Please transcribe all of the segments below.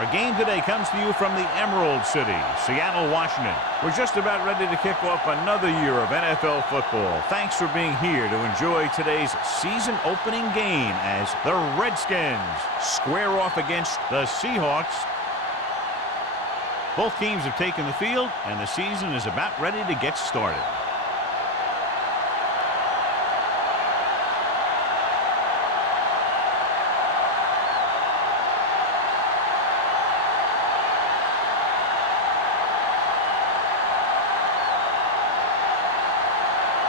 Our game today comes to you from the Emerald City, Seattle, Washington. We're just about ready to kick off another year of NFL football. Thanks for being here to enjoy today's season opening game as the Redskins square off against the Seahawks. Both teams have taken the field, and the season is about ready to get started.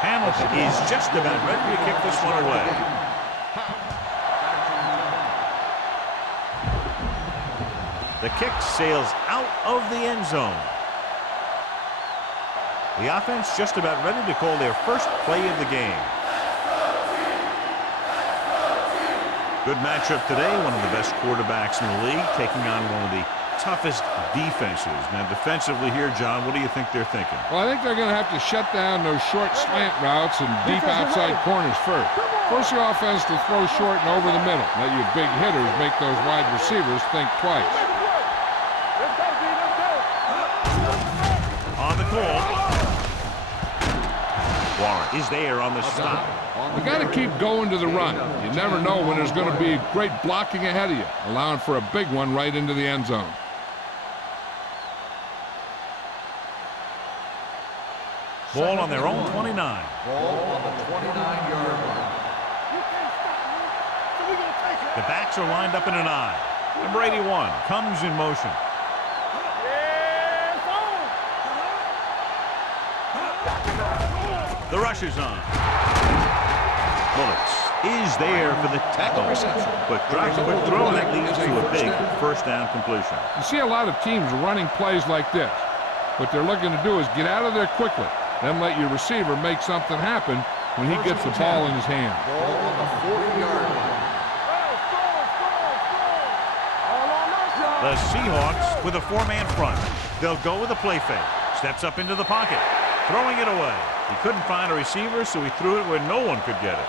Hamilton is just about ready to kick this one away. The kick sails out of the end zone. The offense just about ready to call their first play of the game. Good matchup today. One of the best quarterbacks in the league taking on one of the toughest defenses. Now defensively here, John, what do you think they're thinking? Well, I think they're going to have to shut down those short slant routes and deep outside corners first. Force your offense to throw short and over the middle. Let your big hitters make those wide receivers think twice. On the call. Warren is there on the stop. You got to keep going to the run. You never know when there's going to be great blocking ahead of you, allowing for a big one right into the end zone. Ball on their own 29. Ball on the 29-yard line. The backs are lined up in an I. Number 81 comes in motion. The rush is on. Bullets is there for the tackle. But drops a quick throw, and that leads to a big first down completion. You see a lot of teams running plays like this. What they're looking to do is get out of there quickly, then let your receiver make something happen when he gets the ball in his hand. Ball on the 40-yard line. The Seahawks with a four-man front. They'll go with a play fake. Steps up into the pocket. Throwing it away. He couldn't find a receiver, so he threw it where no one could get it.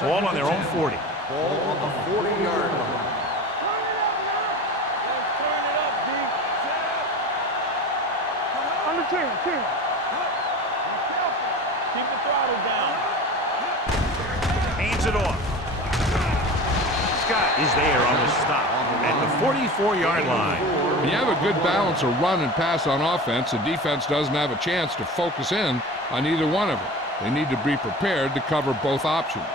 Ball on their own 40. Ball on the 40-yard line. On the 10. Keep the throttle down. Hands it off. Scott is there on the stop at the 44-yard line. When you have a good balance of run and pass on offense, the defense doesn't have a chance to focus in on either one of them. They need to be prepared to cover both options.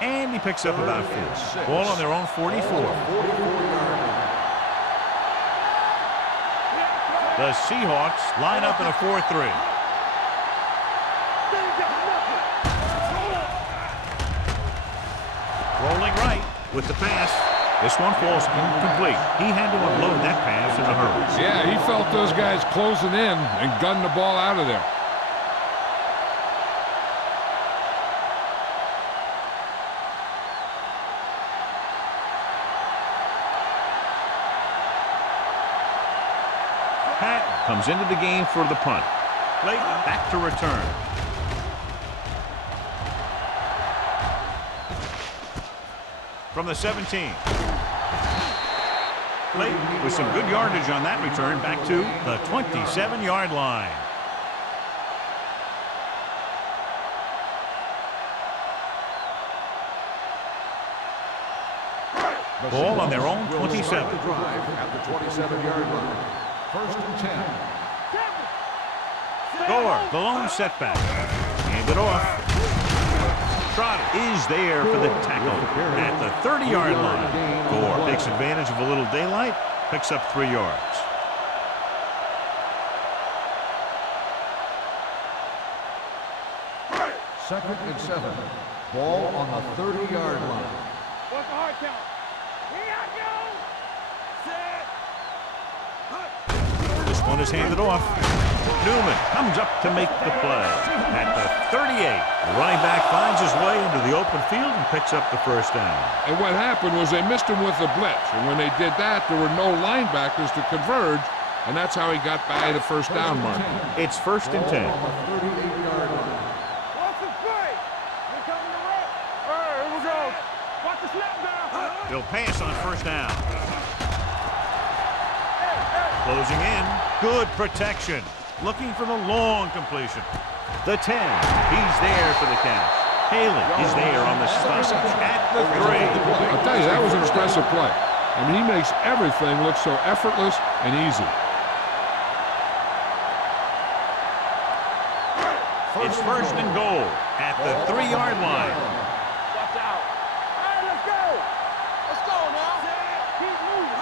And he picks up about 4. Ball on their own 44. The Seahawks line up in a 4-3. Rolling right with the pass. This one falls incomplete. He had to unload that pass in a hurry. Yeah, he felt those guys closing in and gunned the ball out of there. Pat comes into the game for the punt. Clayton back to return. From the 17. Clayton with some good yardage on that return back to the 27-yard line. Ball on their own 27. At the 27-yard line. First and 10. Gore, the lone setback. Hand it off. Trotter is there for the tackle at the 30-yard line. Gore takes advantage of a little daylight, picks up 3 yards. Second and 7. Ball on the 30-yard line. What's the hard count? Here I go. Set. This one is handed off. Newman comes up to make the play at the 38. The running back finds his way into the open field and picks up the first down. And what happened was they missed him with the blitz. And when they did that, there were no linebackers to converge, and that's how he got by the first down mark. It's first and 10. They'll pass on first down. Closing in. Good protection. Looking for the long completion. The 10. He's there for the catch. Haley is there on the stop at the 3. I'll tell you, that was an impressive play. I mean, he makes everything look so effortless and easy. It's first and goal at the 3-yard line. Watch out. All right, let's go. Let's go now. Keep moving.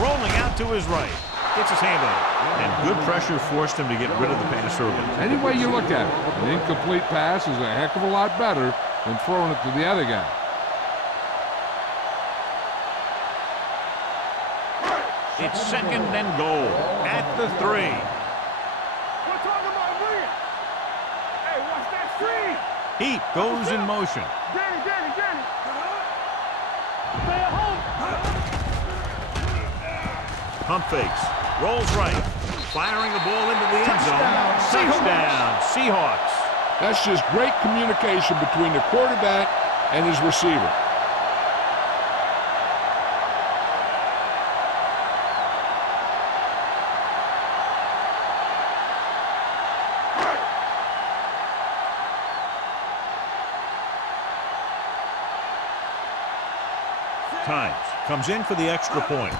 Rolling out to his right. Gets his hand on it. And good pressure forced him to get rid of the pass early. Any way you look at it, an incomplete pass is a heck of a lot better than throwing it to the other guy. It's second and goal at the 3. We're talking about Williams. Hey, watch that screen. Heat goes in motion. Danny. Stay at home. Pump fakes. Rolls right. Firing the ball into the end zone. Touchdown, Seahawks. That's just great communication between the quarterback and his receiver. Times comes in for the extra point.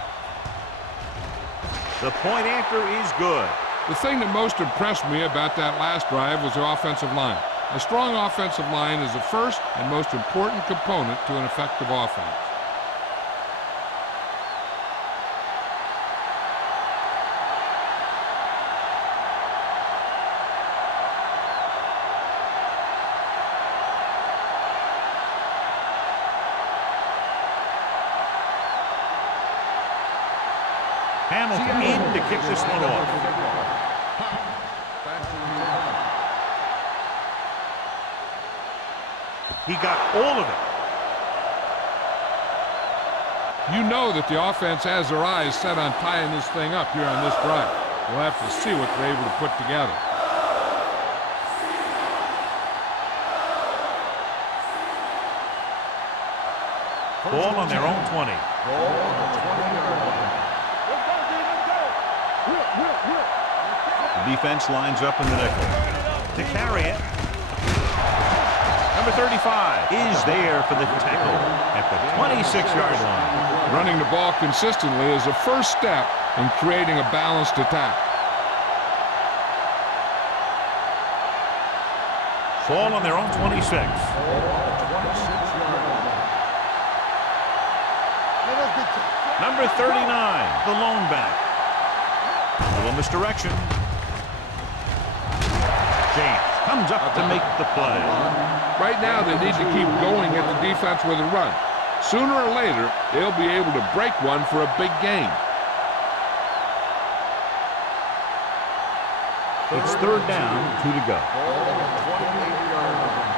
The point after is good. The thing that most impressed me about that last drive was the offensive line. A strong offensive line is the first and most important component to an effective offense. Hamilton in to kick this one off. He got all of it. You know that the offense has their eyes set on tying this thing up here on this drive. We'll have to see what they're able to put together. Ball on their own 20. Ball on the 20-yard line. The defense lines up in the nickel. To carry it. Number 35 is there for the tackle at the 26-yard line. Running the ball consistently is the first step in creating a balanced attack. Ball on their own 26. Ball on the 26-yard line. Number 39, the lone back. A little misdirection. James comes up to make the play. Right now, they need to keep going at the defense with a run. Sooner or later, they'll be able to break one for a big gain. It's third down, 2 to go. Ball on the 28-yard line.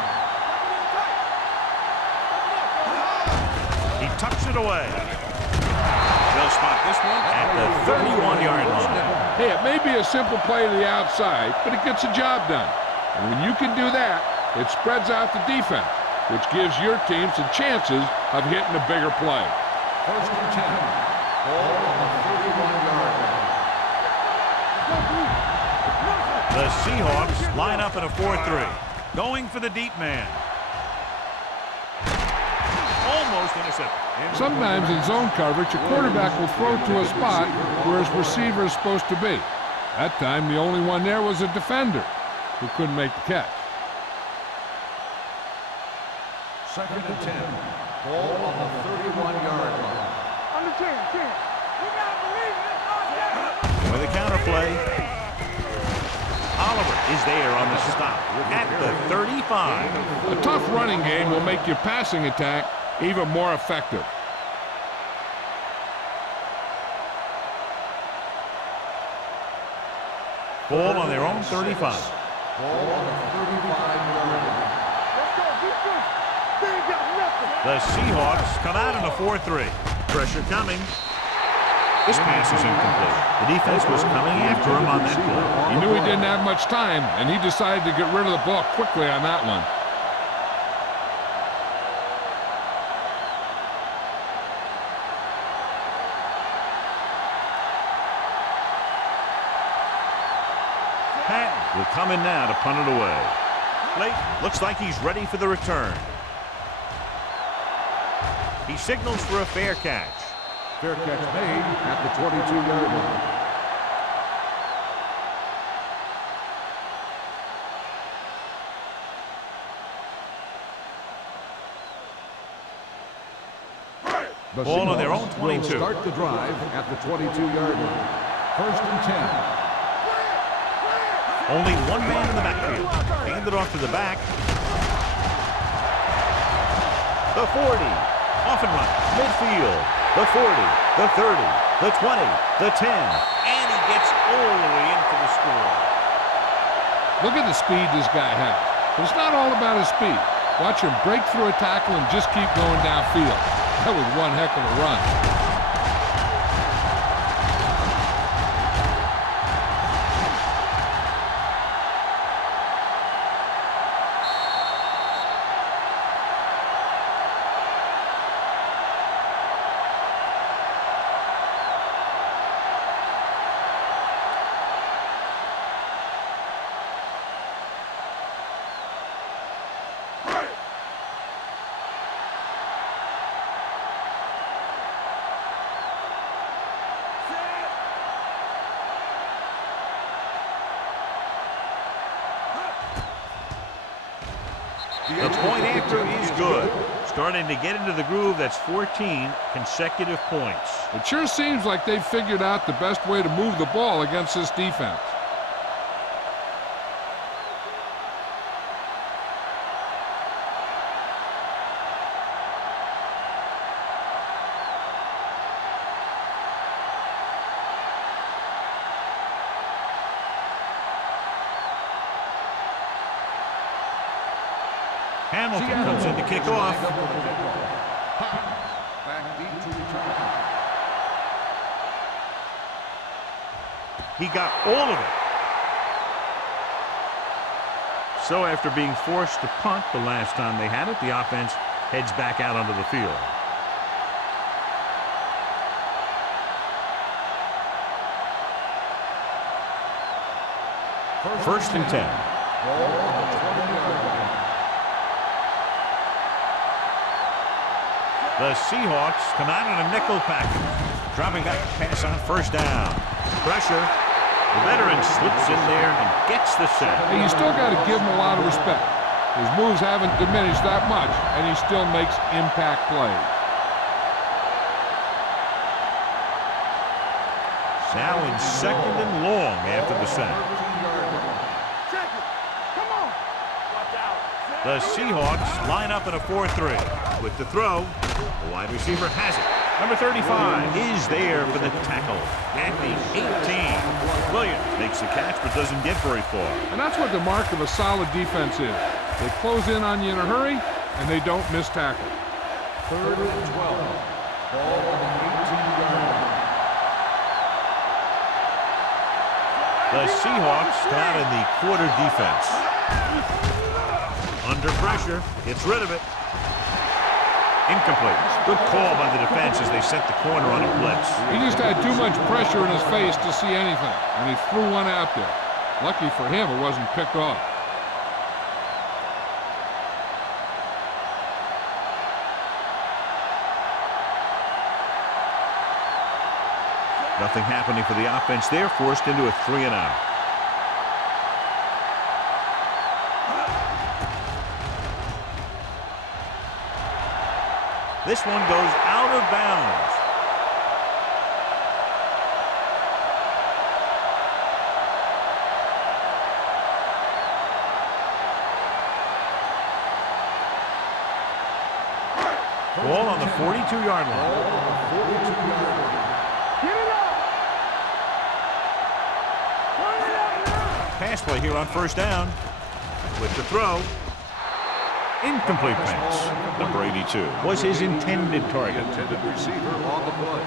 He tucks it away. They'll spot this one at the 31-yard line. Hey, it may be a simple play to the outside, but it gets the job done. And when you can do that, it spreads out the defense, which gives your team some chances of hitting a bigger play. First and 10. Ball on the 31-yard line. The Seahawks line up in a 4-3. Going for the deep man. Almost intercepted. Sometimes in zone coverage, a quarterback will throw to a spot where his receiver is supposed to be. That time, the only one there was a defender who couldn't make the catch. Second and 10. Ball on the 31-yard line. On the 10. We gotta believe it. With a counter play. Oliver is there on the stop at the 35. A tough running game will make your passing attack even more effective. Ball on their own 35. Ball on the 35-yard line. Let's go, defense. They ain't got nothing. The Seahawks come out in a 4-3. Pressure coming. This pass is incomplete. The defense was coming after him on that play. He knew he didn't have much time, and he decided to get rid of the ball quickly on that one. will come in now to punt it away. Looks like he's ready for the return. He signals for a fair catch. Fair catch made at the 22-yard line. The Ball on their own Seahawks 22. will start the drive at the 22-yard line. 1st and 10. Only one man in the backfield. Hand it off to the back. The 40. Off and run. Midfield. The 40. The 30. The 20. The 10. And he gets all the way in for the score. Look at the speed this guy has. But it's not all about his speed. Watch him break through a tackle and just keep going downfield. That was one heck of a run. The point after is good. Starting to get into the groove. That's 14 consecutive points. It sure seems like they've figured out the best way to move the ball against this defense. Hamilton comes in to kick off. Back deep to return. He got all of it. So after being forced to punt the last time they had it, the offense heads back out onto the field. First and 10. Ball on the 20-yard line. The Seahawks come out in a nickel package. Dropping back to pass on 1st down. Pressure. The veteran slips in there and gets the sack. And you still got to give him a lot of respect. His moves haven't diminished that much, and he still makes impact plays. Now in 2nd and long after the sack. The Seahawks line up in a 4-3. With the throw, the wide receiver has it. Number 35 is there for the tackle at the 18. Williams makes the catch but doesn't get very far. And that's what the mark of a solid defense is. They close in on you in a hurry, and they don't miss tackle. 3rd and 12. Ball on the 18-yard line. The Seahawks come out in the quarter defense. Under pressure, gets rid of it. Incomplete. Good call by the defense as they set the corner on a blitz. He just had too much pressure in his face to see anything, and he threw one out there. Lucky for him, it wasn't picked off. Nothing happening for the offense there, forced into a 3-and-out. This one goes out of bounds. Ball on the 42-yard line. Pass play here on 1st down. With the throw. Incomplete pass. Number 82 was his intended target. Intended receiver on the play.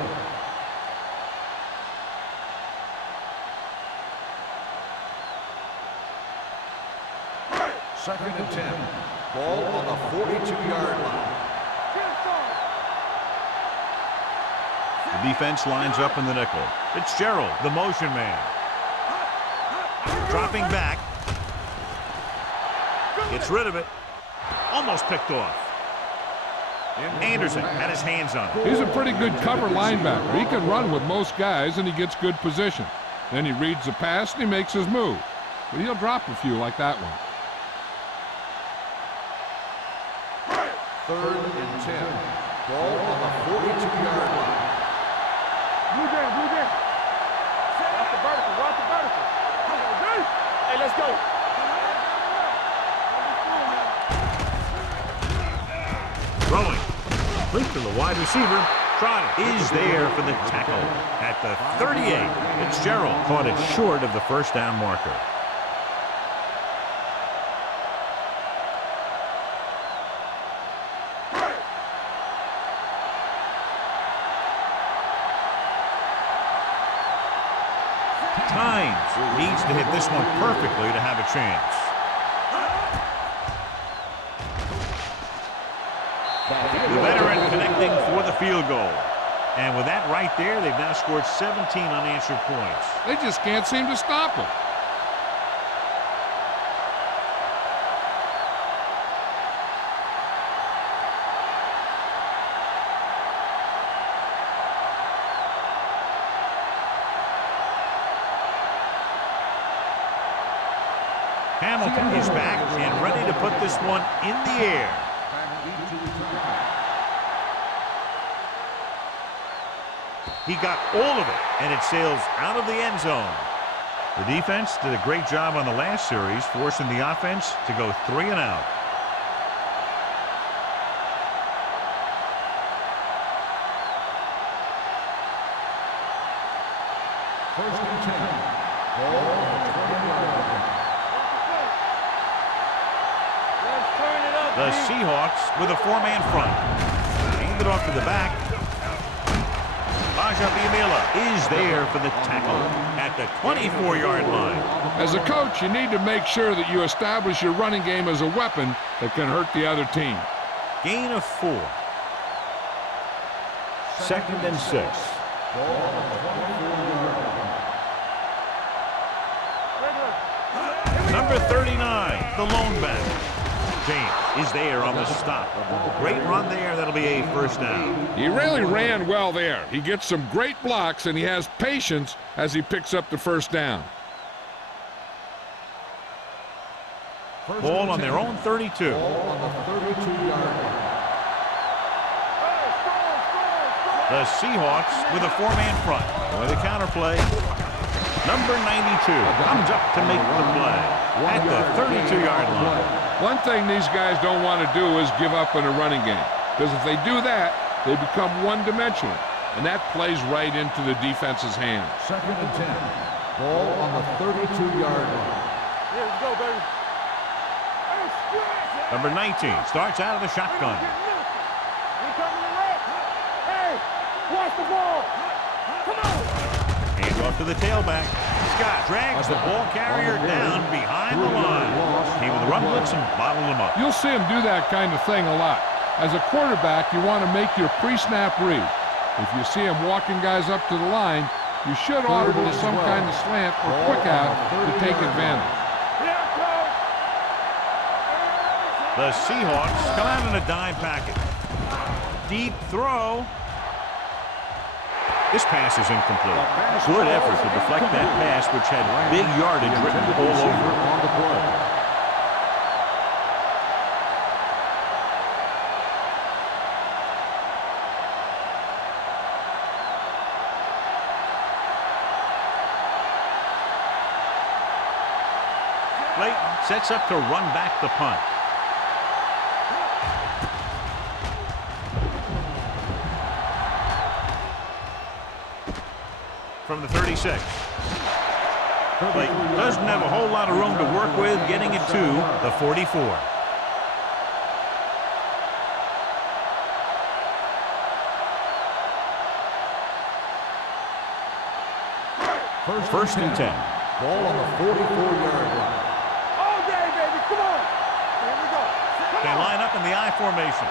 Second and 10. Ball on the 42-yard line. The defense lines up in the nickel. Fitzgerald, the motion man. Dropping back, Gets rid of it. Almost picked off. Anderson had his hands on it. He's a pretty good cover linebacker. He can run with most guys, and he gets good position. Then he reads the pass, and he makes his move. But he'll drop a few like that one. 3rd and 10. Ball on the 42-yard line. Blue game, blue game. Watch the vertical, watch the vertical. Hey, let's go. Throwing. Complete to the wide receiver. Trotter is there for the tackle. At the 38, Fitzgerald caught it short of the first down marker. Tynes needs to hit this one perfectly to have a chance. The veteran connecting for the field goal. And with that right there, they've now scored 17 unanswered points. They just can't seem to stop him. Hamilton is back and ready to put this one in the air. He got all of it, and it sails out of the end zone. The defense did a great job on the last series, forcing the offense to go 3 and out. First and 10. Ball on the 20-yard line. Let's turn it up. The Seahawks with a 4-man front. Hand it off to the back. Biamila is there for the tackle at the 24-yard line. As a coach, you need to make sure that you establish your running game as a weapon that can hurt the other team. Gain of 4. 2nd and 6. Number 39, the lone back. James is there on the stop. Great run there. That'll be a first down. He really ran well there. He gets some great blocks, and he has patience as he picks up the first down. Ball on their own 32. Ball on the 32-yard line. The Seahawks with a 4-man front. With a counterplay. Number 92 comes up to make the play at the 32-yard line. One thing these guys don't want to do is give up in a running game, because if they do that, they become one-dimensional, and that plays right into the defense's hands. 2nd and 10. Ball on the 32-yard line. Here we go, baby. Number 19 starts out of the shotgun. We coming to wreck. Hey, watch the ball. Come on. Hands off to the tailback. Scott drags the ball carrier down behind the line. Came with the run blitz and bottled him up. You'll see him do that kind of thing a lot. As a quarterback, you want to make your pre-snap read. If you see him walking guys up to the line, you should audible some kind of slant or quick out to take advantage. The Seahawks come out in a dime package. Deep throw. This pass is incomplete. Good effort to deflect that pass, which had big yardage written all over it. On the play. Clayton sets up to run back the punt. From the 36. Clayton doesn't have a whole lot of room to work with, getting it to the 44. First and 10. Ball on the 44-yard line. All day, baby. Come on. Here we go. They line up in the I formation.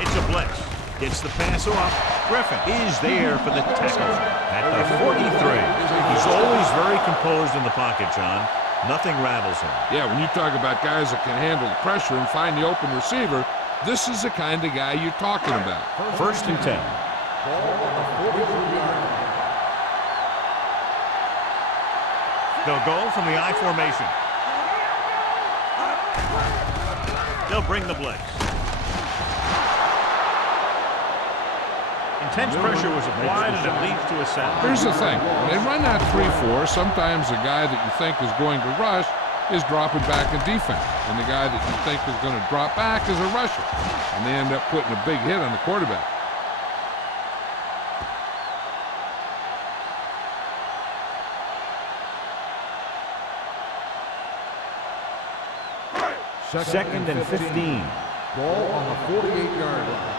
It's a blitz. Gets the pass off. Griffin is there for the tackle at the 43. He's always very composed in the pocket, John. Nothing rattles him. Yeah, when you talk about guys that can handle the pressure and find the open receiver, this is the kind of guy you're talking about. First and 10. Ball on the 43-yard line. They'll go from the I formation. They'll bring the blitz. Intense pressure was applied, and it leads to a sack. Here's the thing. When they run that 3-4, sometimes the guy that you think is going to rush is dropping back in defense. And the guy that you think is going to drop back is a rusher. And they end up putting a big hit on the quarterback. Second and 15. Ball on the 48-yard line.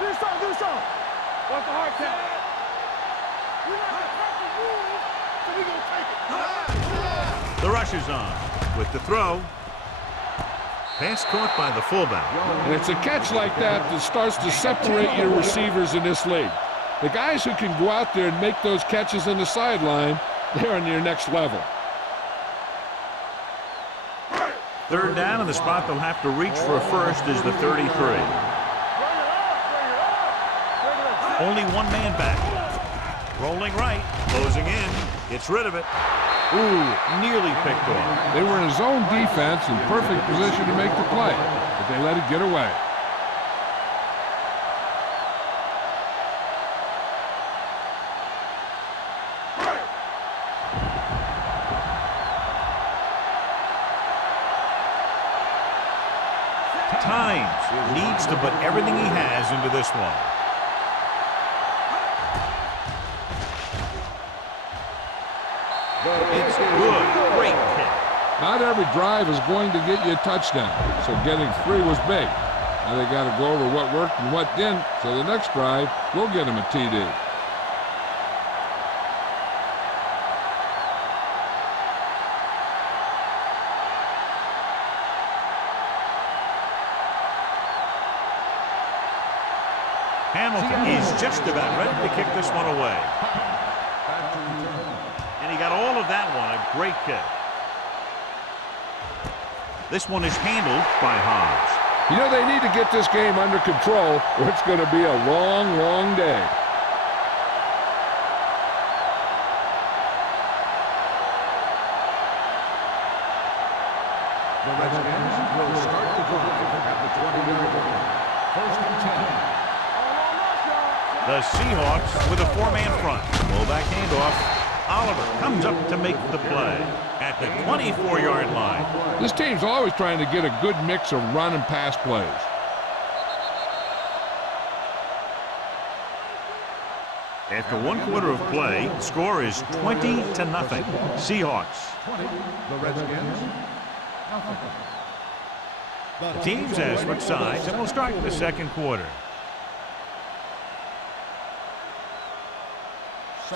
Do something. What's the hard count? We got the perfect rules, so we gonna take it. The rush is on with the throw. Pass caught by the fullback. And it's a catch like that that starts to separate your receivers in this league. The guys who can go out there and make those catches on the sideline, they're on your next level. Third down, and the spot they'll have to reach for a first is the 33. Only one man back. Rolling right, closing in, gets rid of it. Ooh, nearly picked off. They were in a zone defense in perfect position to make the play, but they let it get away. Tynes needs to put everything he has into this one. It's good. Great kick. Not every drive is going to get you a touchdown, so getting 3 was big. Now they got to go over what worked and what didn't, so the next drive will get them a TD. Hamilton is just about ready to kick this one away. And he got all of that one, a great kick. This one is handled by Hobbs. You know, they need to get this game under control, or it's going to be a long, long day. The Redskins will start the drive at the 20-yard line. First and 10. The Seahawks with a 4-man front. Fullback handoff. Oliver comes up to make the play at the 24-yard line. This team's always trying to get a good mix of run and pass plays. After 1 quarter of play, the score is 20-0. Seahawks. 20. The Redskins. Nothing. The teams have switched sides, and we'll start the second quarter.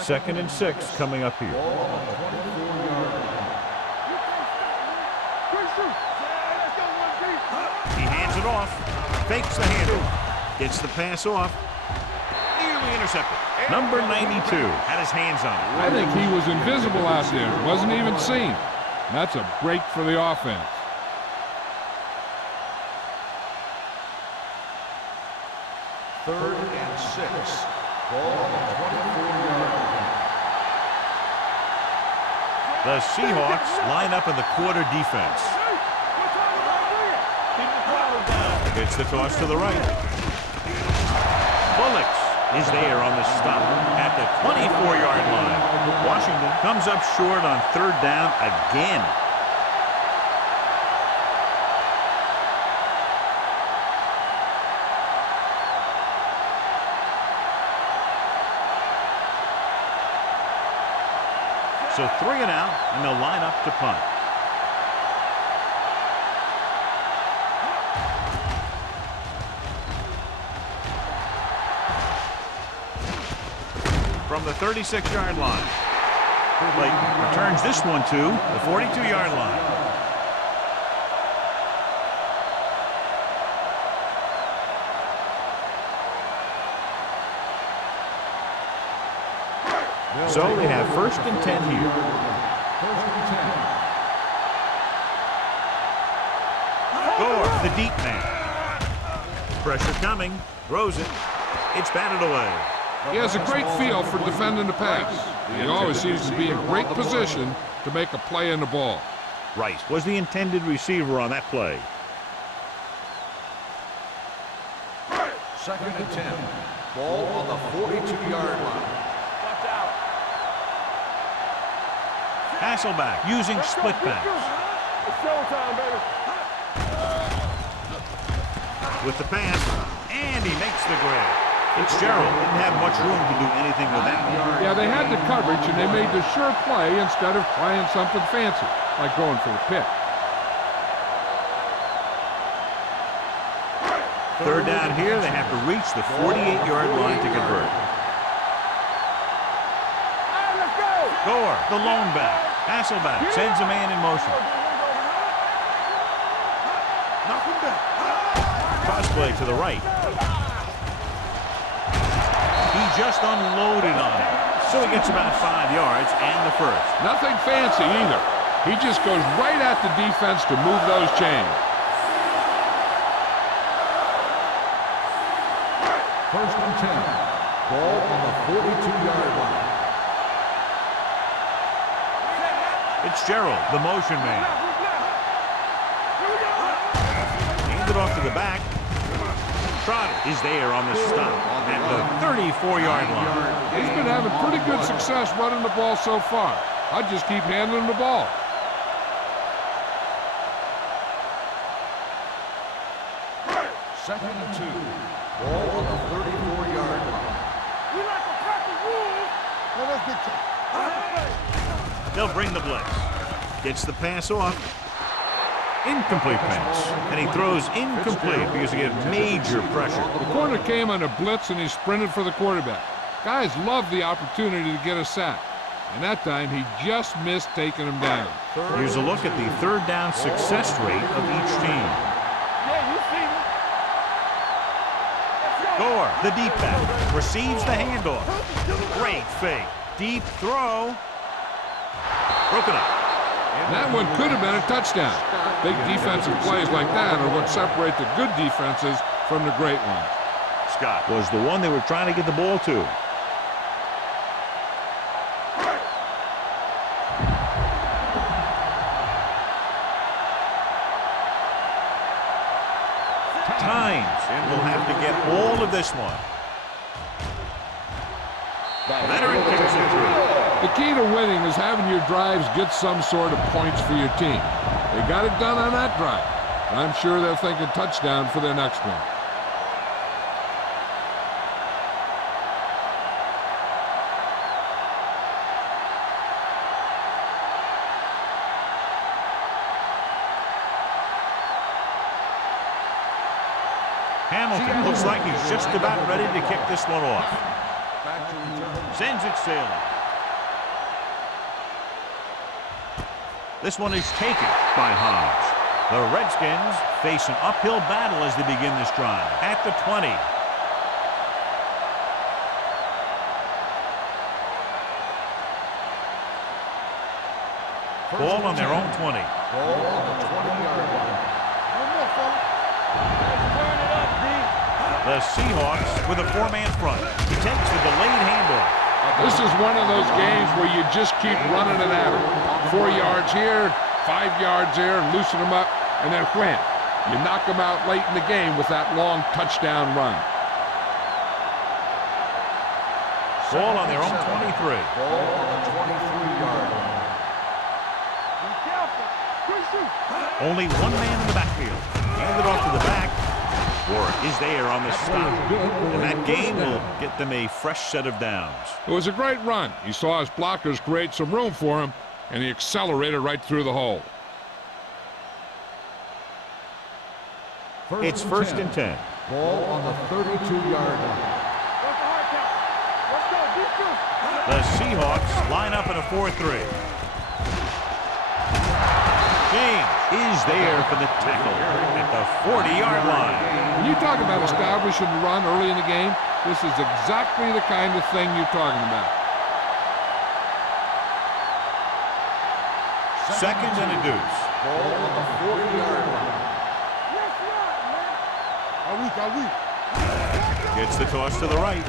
Second and 6 coming up here. He hands it off, fakes the handoff, gets the pass off, nearly intercepted. Number 92 had his hands on it. I think he was invisible out there. Wasn't even seen. That's a break for the offense. Third and 6. Ball on the 24-yard line. The Seahawks line up in the quarter defense. It's the toss to the right. Bullocks is there on the stop at the 24-yard line. Washington comes up short on third down again. So 3 and out, and they'll line up to punt. From the 36-yard line. Blake returns this one to the 42-yard line. So they have first and 10 here. First and 10. The deep man. Pressure coming. Throws it. It's batted away. He has a great feel for defending the pass. He always seems to be in great position to make a play in the ball. Rice was the intended receiver on that play. 2nd and 10. Ball on the 42-yard line. Watch out. Hasselback using split backs. It's showtime, baby. With the pass, and he makes the grab. Fitzgerald didn't have much room to do anything with that one. Yeah, they had the coverage, and they made the sure play instead of trying something fancy, like going for the pick. 3rd down here, they have to reach the 48-yard line to convert. All right, let's go. Gore, the lone back. Hasselback sends a man in motion. Knock him down. Crossplay to the right. He just unloaded on him. So he gets about 5 yards and the first. Nothing fancy either. He just goes right at the defense to move those chains. 1st and 10. Ball on the 42-yard line. Fitzgerald, the motion man. Handed off to the back. Trotter is there on the stop at the 34-yard line. He's been having pretty good success running the ball so far. I just keep handing him the ball. 2nd and 2. Ball on the 34-yard line. We like to practice rules. Well, let's get to it. They'll bring the blitz. Gets the pass off. Incomplete pass. And he throws incomplete because he gets major pressure. The corner came on a blitz, and he sprinted for the quarterback. Guys love the opportunity to get a sack. And that time, he just missed taking him down. Here's a look at the 3rd down success rate of each team. Yeah, you see me. Let's go. Gore, the deep back, receives the handoff. Great fake. Deep throw. Broken up. And that one could have been a touchdown. Big defensive plays like that are what separate the good defenses from the great ones. Scott was the one they were trying to get the ball to. Times, and we'll have to get all of this one. Veteran kicks it through. The key to winning is having your drives get some sort of points for your team. They got it done on that drive. And I'm sure they're thinking touchdown for their next one. Hamilton looks like he's just about ready to kick this one off. Sends it sailing. This one is taken by Hobbs. The Redskins face an uphill battle as they begin this drive at the 20. Ball on their own 20. Ball on the 20-yard line. One more, fella. Let's turn it up, D. The Seahawks with a 4-man front. He takes the delayed handoff. This is one of those games where you just keep running it at them. 4 yards here, 5 yards there, and loosen them up, and then wham. You knock them out late in the game with that long touchdown run. Ball on their own 23. Ball on the 23-yard line. Be careful. Good shoot. Only one man in the backfield. Handed off to the back. Warwick is there on the stop. And that gain will get them a fresh set of downs. It was a great run. He saw his blockers create some room for him, and he accelerated right through the hole. It's 1st and 10. Ball on the 32-yard line. What's the hard count? Let's go. Deep shoot. The Seahawks line up in a 4-3. James is there for the tackle at the 40-yard line. When you talk about establishing the run early in the game, this is exactly the kind of thing you're talking about. 2nd and a deuce. Ball on the 40-yard line. Yes, sir. Gets the toss to the right.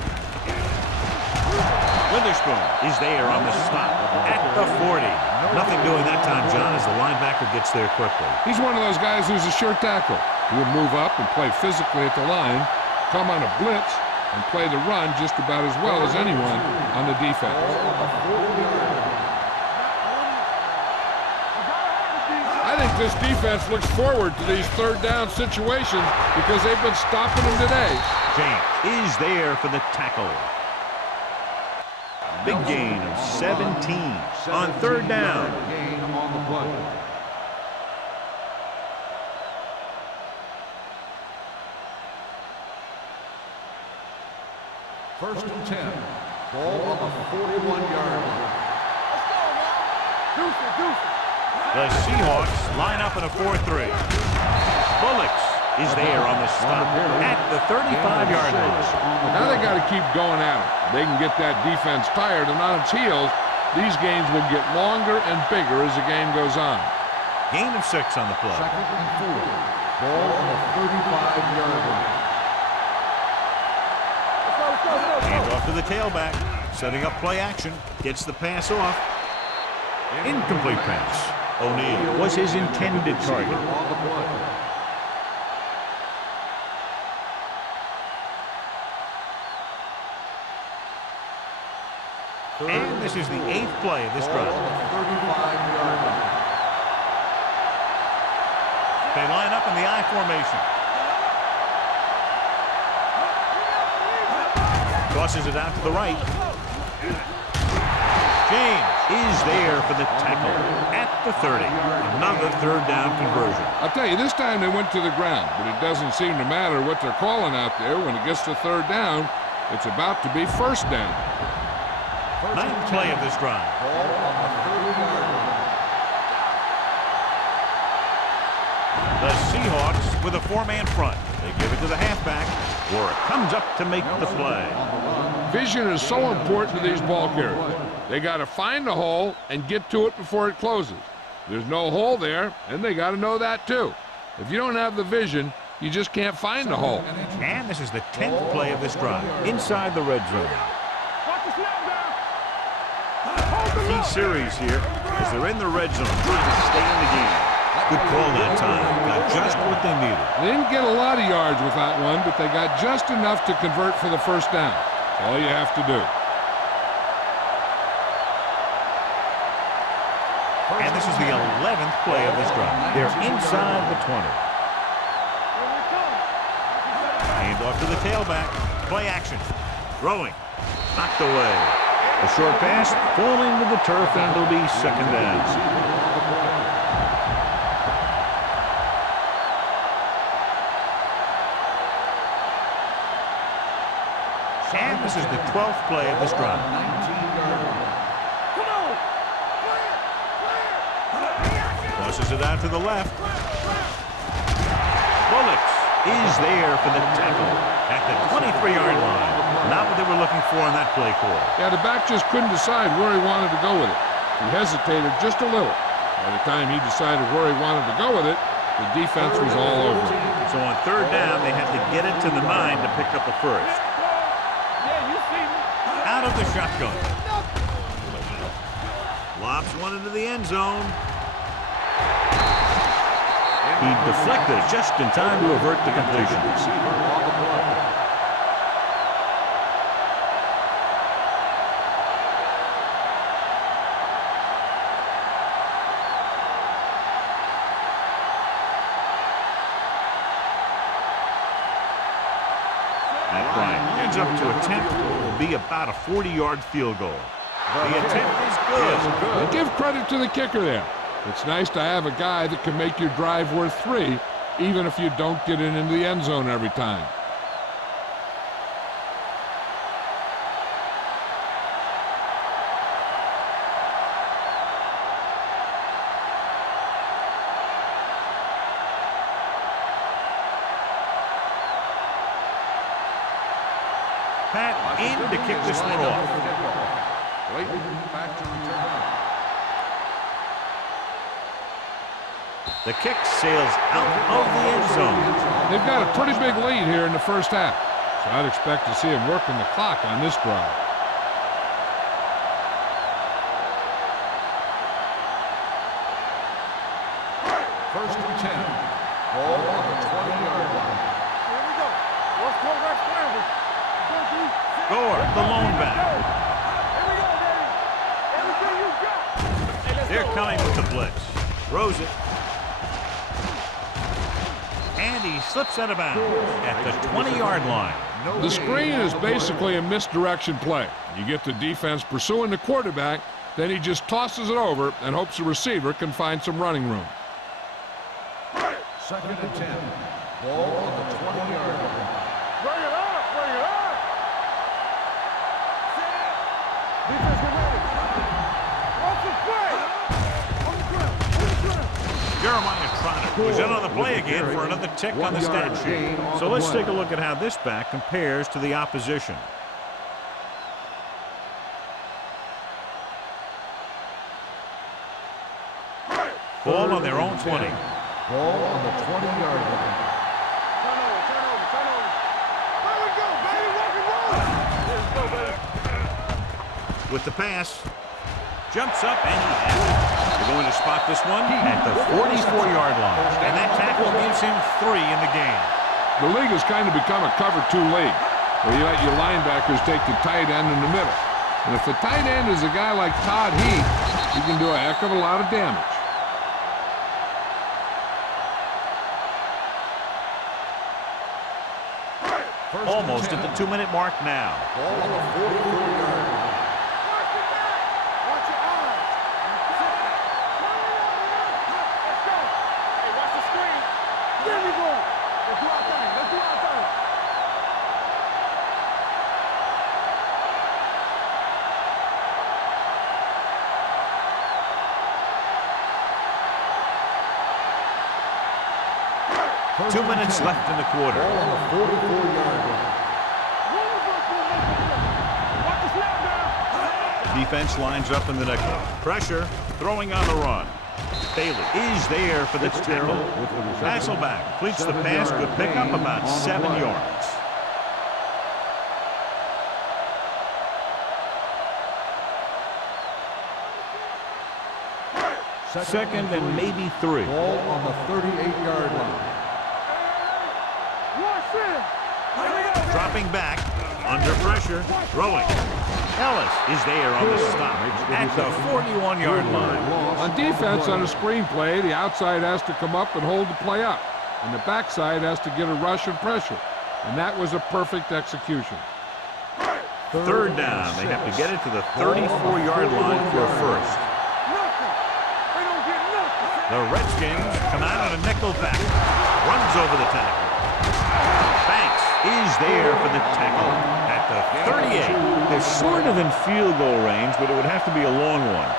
Witherspoon is there on the stop at the 40. Nothing doing that time, John, as the linebacker gets there quickly. He's one of those guys who's a sure tackle. He would move up and play physically at the line, come on a blitz, and play the run just about as well as anyone on the defense. I think this defense looks forward to these third down situations because they've been stopping them today. James is there for the tackle. Big gain of 17 on third down. Gain on the play. First and 10. Ball on the 41-yard line. The Seahawks line up in a 4-3. Bullocks is there on the stop at the 35-yard line. Now they got to keep going at it. They can get that defense tired and on its heels. These games will get longer and bigger as the game goes on. Gain of 6 on the play. Second and 4. Ball on the 35-yard line. Hand off to the tailback. Setting up play action. Gets the pass off. Incomplete pass. O'Neal was his intended target. On the play. And this is the 8th play of this drive. 35-yard line. They line up in the I formation. Tosses it out to the right. James is there for the tackle at the 30. Another third down conversion. I'll tell you, this time they went to the ground, but it doesn't seem to matter what they're calling out there. When it gets to third down, it's about to be first down. 9th play of this drive. Ball on the 30-yard line. The Seahawks with a 4-man front. They give it to the halfback. Where it comes up to make the play. Vision is so important to these ball carriers. They got to find the hole and get to it before it closes. There's no hole there, and they got to know that too. If you don't have the vision, you just can't find the hole. And this is the 10th play of this drive. Inside the red zone. Key series here as they're in the red zone trying to stay in the game. Good call that time. Got just what they needed. They didn't get a lot of yards with that one, but they got just enough to convert for the first down. All you have to do. And this is the 11th play of this drive. They're inside the 20. Hand off to the tailback. Play action. Throwing. Knocked away. A short pass falling to the turf, and it'll be second down. And this is the 12th play of this drive. 19-yard line. Tosses it out to the left. Bullocks is there for the tackle at the 23-yard line. Not what they were looking for on that play call. Yeah, the back just couldn't decide where he wanted to go with it. He hesitated just a little. By the time he decided where he wanted to go with it, the defense was all over him. So on third down, they had to get it to the 9 to pick up a first. Out of the shotgun. Lobs one into the end zone. He deflected it just in time to avert the completion. Matt Bryant ends up to attempt what will be about a 40-yard field goal. The attempt is good. And give credit to the kicker there. It's nice to have a guy that can make your drive worth 3, even if you don't get it into the end zone every time. Pat in to kick this one off. Back to return. The kick sails out of the end zone. They've got a pretty big lead here in the first half, so I'd expect to see him working the clock on this drive. First and 10. Ball on the 20-yard line. Here we go. What's quarterback scramble? Gore, the lone back. Here we go, baby. Everything you got. Hey, let's They're go. coming with the blitz. Throws it. And he slips out of bounds at the 20-yard line. The screen is basically a misdirection play. You get the defense pursuing the quarterback, then he just tosses it over and hopes the receiver can find some running room. Second and 10. Ball on the 20-yard line. Bring it up. Bring it up. Defense, get ready. What's the play? On the ground. On the ground. Jeremiah Trotter was in on the play again for another tick on the stat sheet. So let's take a look at how this back compares to the opposition. Ball on their own 20. Ball on the 20-yard line. Turnover, turnover, turnover. There we go, baby. Rock and roll. Let's go, baby. With the pass. Jumps up and he has it. They're going to spot this one at the 44-yard line. And that tackle gives him 3 in the game. The league has kind of become a cover 2 league, where you let your linebackers take the tight end in the middle. And if the tight end is a guy like Todd Heath, he can do a heck of a lot of damage. Almost at the 2-minute mark now. Ball on the 44-yard line. Watch your back. Watch your eyes. Let's go. Hey, watch the screen. There we go. Let's do our thing. Let's do our thing. First 2 and minutes 10. left in the quarter. Ball on the 44-yard line. Watch the snap now. Defense lines up in the nickel. Pressure, throwing on the run. Bailey is there for the tackle. Hasselback completes the pass, good pickup, about 7 yards. Second and maybe 3. Ball on the 38-yard line. Watch this. Here we go. Dropping back, under pressure, throwing. Ellis is there on the stop at the 41-yard line. On defense, on a screen play, the outside has to come up and hold the play up, and the backside has to get a rush and pressure. And that was a perfect execution. Third down. They have to get it to the 34-yard line for a first. Nothing. They don't get nothing. The Redskins come out on a nickel back. Runs over the tackle. Banks is there for the tackle at the 38. They're sort of in field goal range, but it would have to be a long one.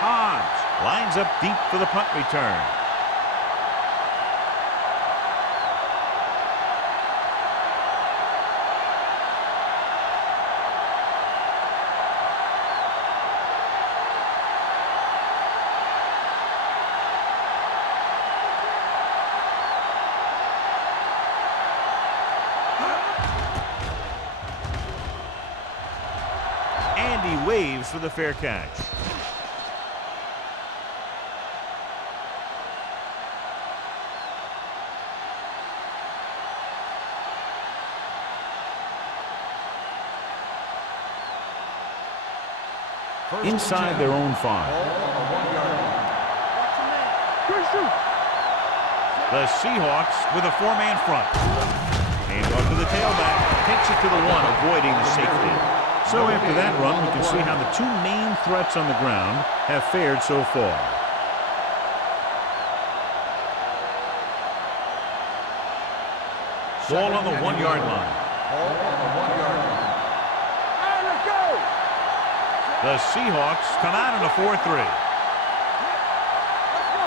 Hobbs lines up deep for the punt return. And he waves for the fair catch. Inside their own 5. The Seahawks with a 4-man front. Hands off to the tailback. Takes it to the 1, avoiding the safety. So after that run, we can see how the 2 main threats on the ground have fared so far. Ball on the 1-yard line. Ball on the 1-yard line. All right, let's go. The Seahawks come out in a 4-3. Let's go.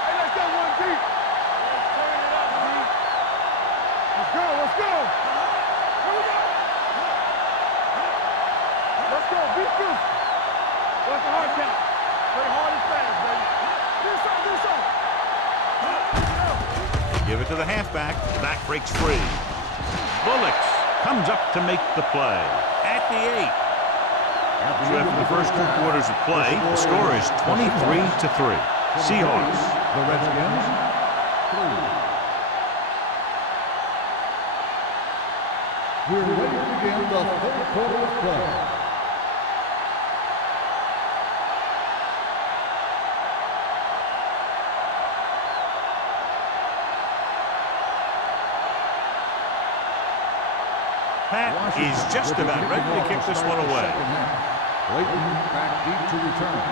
Hey, let's go. halfback. Back breaks free. Bullocks comes up to make the play. At the 8. After the first 2 quarters of play, the score is 23-3. Seahawks. The Redskins, 3. We're ready to begin the 3rd quarter of play. Pat is just about ready to kick this one away. Layton back deep to return.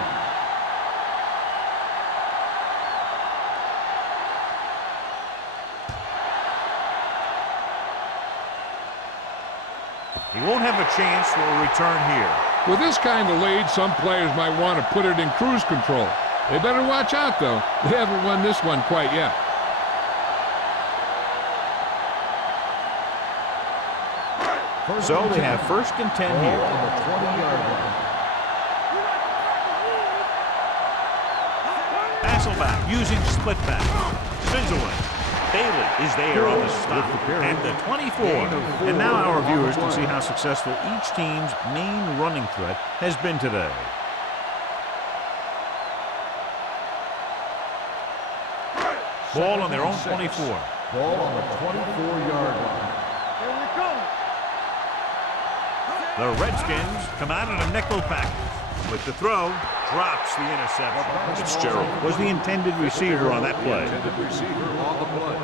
He won't have a chance for a return here. With this kind of lead, some players might want to put it in cruise control. They better watch out, though. They haven't won this one quite yet. So they have 1st and 10 here. On the 20-yard line. Hasselback using split back. Sizzling. Bailey is there on the stop at the 24. And now our viewers can see how successful each team's main running threat has been today. Ball on their own 24. Ball on the 24-yard line. Here we go. The Redskins come out in a nickel package. With the throw, drops the interception. Fitzgerald was the intended receiver on that play. Intended receiver on the play.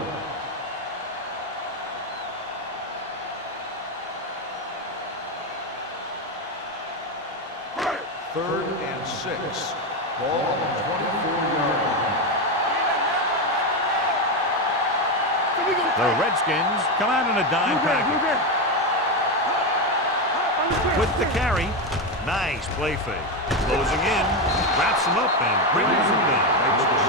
Third and 6. Ball on the 24-yard line. The Redskins come out in a dime package. With the carry, nice play fake. Closing in, wraps him up and brings him down.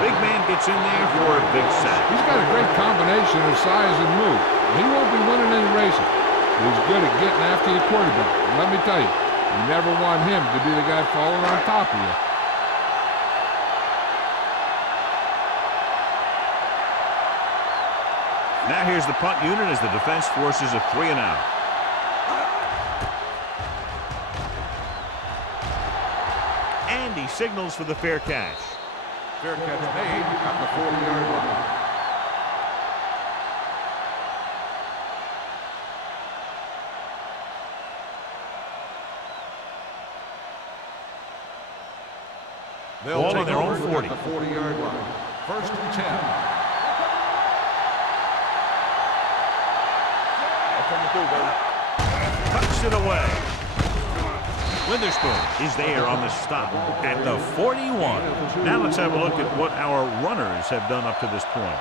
Big man gets in there for a big sack. He's got a great combination of size and move. He won't be winning any races. He's good at getting after the quarterback. And let me tell you, you never want him to be the guy falling on top of you. Now here's the punt unit as the defense forces a 3-and-out. And he signals for the fair catch. Fair catch made at the 40-yard line. Ball on their own 40. At the 40-yard line. 1st and 10. Tucks it away. Witherspoon is there on the stop at the 41. Now let's have a look at what our runners have done up to this point.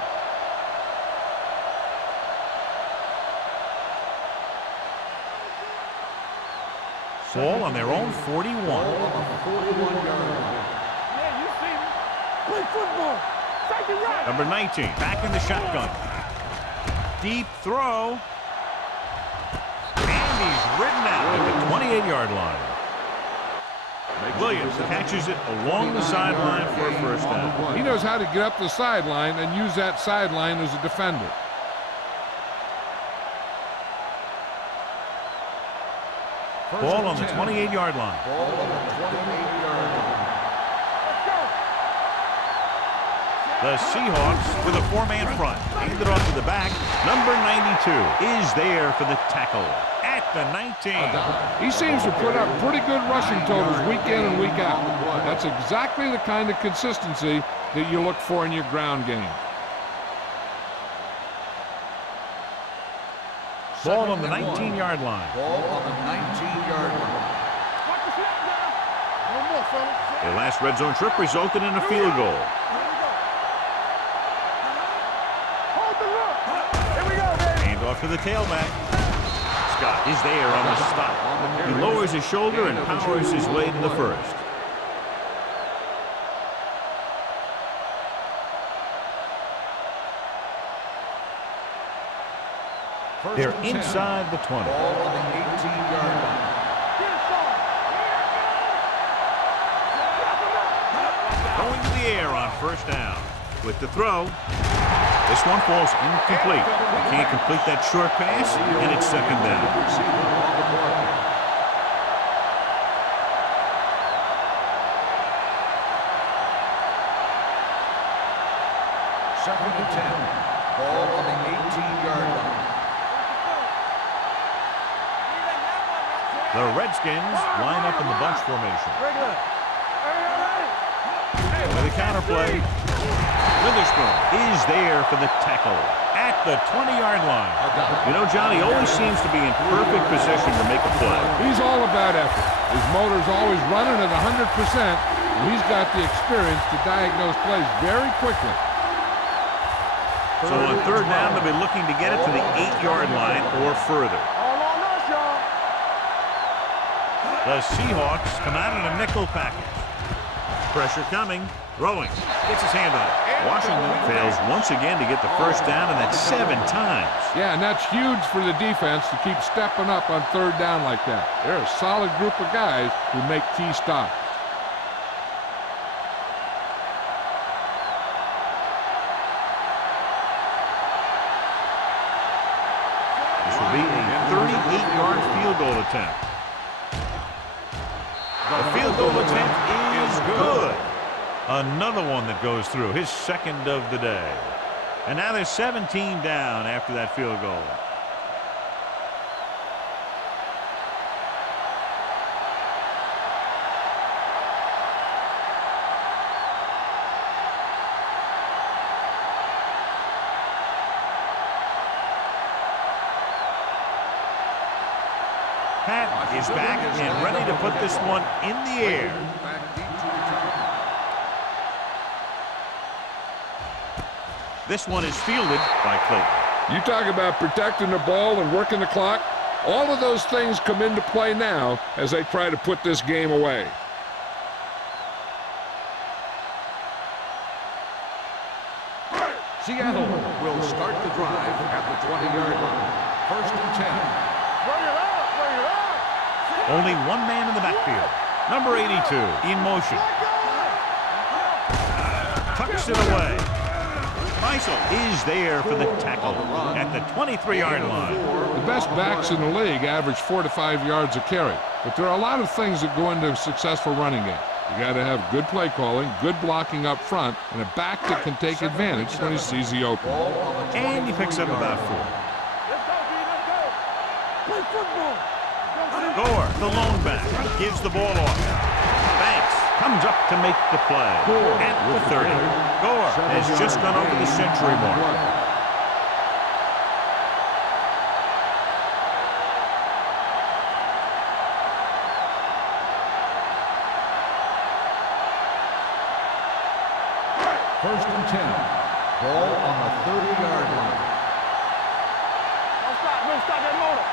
Ball on their own 41. Yeah, you see me. Play football. Take it right. Number 19 back in the shotgun. Deep throw. And he's ridden out at the 28-yard line. Williams catches it along the sideline for a first down. He knows how to get up the sideline and use that sideline as a defender. Ball on the 28-yard line. Ball on the 28-yard line. The Seahawks with a 4-man front. Hand it off to the back. Number 92 is there for the tackle at the 19. He seems to put up pretty good rushing totals week in and week out. That's exactly the kind of consistency that you look for in your ground game. Ball on the 19-yard line. Ball on the 19-yard line. Watch the snap now. One more, fellas. Their last red zone trip resulted in a field goal. Hold the look. Here we go, baby. Hand off to the tailback. Scott is there on the stop. He lowers his shoulder and powers his way to the first. They're inside the 20. Ball on the 18-yard line. Going to the air on first down. With the throw. This one falls incomplete. They can't complete that short pass, and it's second down. Second and 10. Ball on the 18-yard line. The Redskins line up in the bunch formation. With a counterplay, Witherspoon is there for the tackle at the 20-yard line. You know, John, he always seems to be in perfect position to make a play. He's all about effort. His motor's always running at 100%, and he's got the experience to diagnose plays very quickly. So on third down, they'll be looking to get it to the 8-yard line or further. The Seahawks come out in a nickel package. Pressure coming. Throwing. Gets his hand on it. Washington fails once again to get the first down, and that's 7 times. Yeah, and that's huge for the defense to keep stepping up on third down like that. They're a solid group of guys who make key stops. This will be a 38-yard field goal attempt. The field goal attempt is good. Another one that goes through, his second of the day. And now they're 17 down after that field goal. Pat is back and ready to put this one in the air. This one is fielded by Clayton. You talk about protecting the ball and working the clock. All of those things come into play now as they try to put this game away. Seattle will start the drive at the 20-yard line. First and 10. Only one man in the backfield. Number 82 in motion. Tucks it away. Meisel is there for the tackle at the 23-yard line. The best backs in the league average 4 to 5 yards a carry. But there are a lot of things that go into a successful running game. You got to have good play calling, good blocking up front, and a back that can take advantage when he sees the opening. And he picks up about 4. Play football. Gore, the lone back, gives the ball off. Banks comes up to make the play at the 30. Gore has just gone over the century mark. First and 10. Ball on the 30-yard line. Don't stop that motor.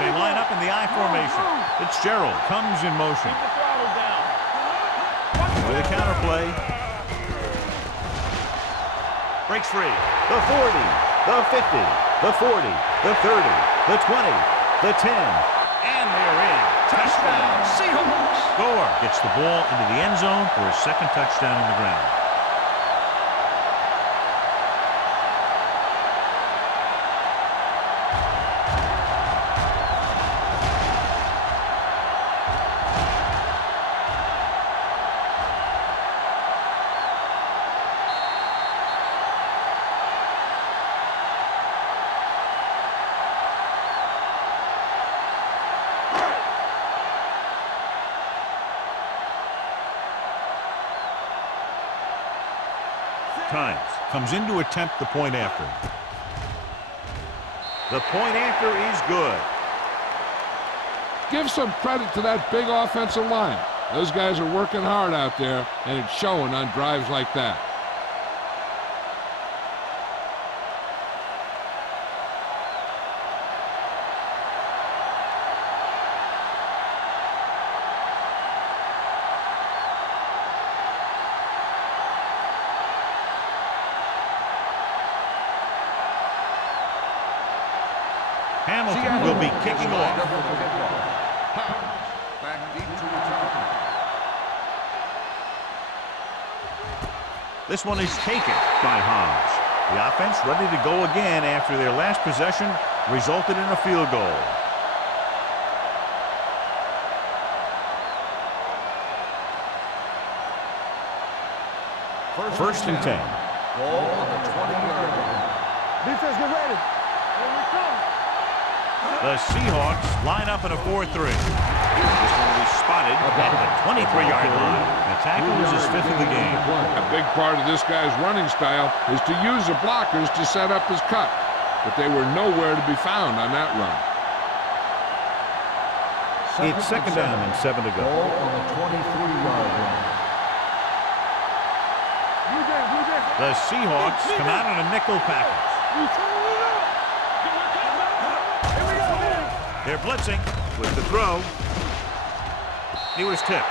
They line up in the I formation. Fitzgerald comes in motion. With a counterplay. Breaks free. The 40, the 50, the 40, the 30, the 20, the 10. And they're in. Touchdown, Seahawks. Gore gets the ball into the end zone for his second touchdown on the ground. Times comes in to attempt the point after. The point after is good. Give some credit to that big offensive line. Those guys are working hard out there, and it's showing on drives like that. Hamilton will be kicking off. Back deep to return. This one is taken by Hobbs. The offense ready to go again after their last possession resulted in a field goal. First and 10. Ball on the 20-yard line. Defense, get ready. Here we come. The Seahawks line up in a 4-3. This one will be spotted at the 23-yard line. The tackle is his 5th of the game. A big part of this guy's running style is to use the blockers to set up his cut, but they were nowhere to be found on that run. It's second down and 7 to go. Ball on the 23-yard line. The Seahawks come out in a nickel package. They're blitzing with the throw. He was tipped.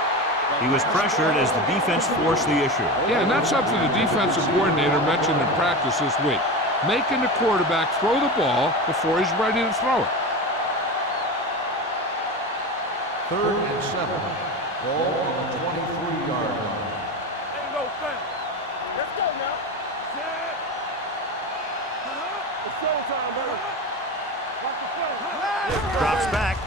He was pressured as the defense forced the issue. Yeah, and that's something the defensive coordinator mentioned in practice this week. Making the quarterback throw the ball before he's ready to throw it. 3rd and 7. Ball on the 23-yard line. Ain't no foul. Let's go now. Set. It's showtime, brother. Watch the play. Drops back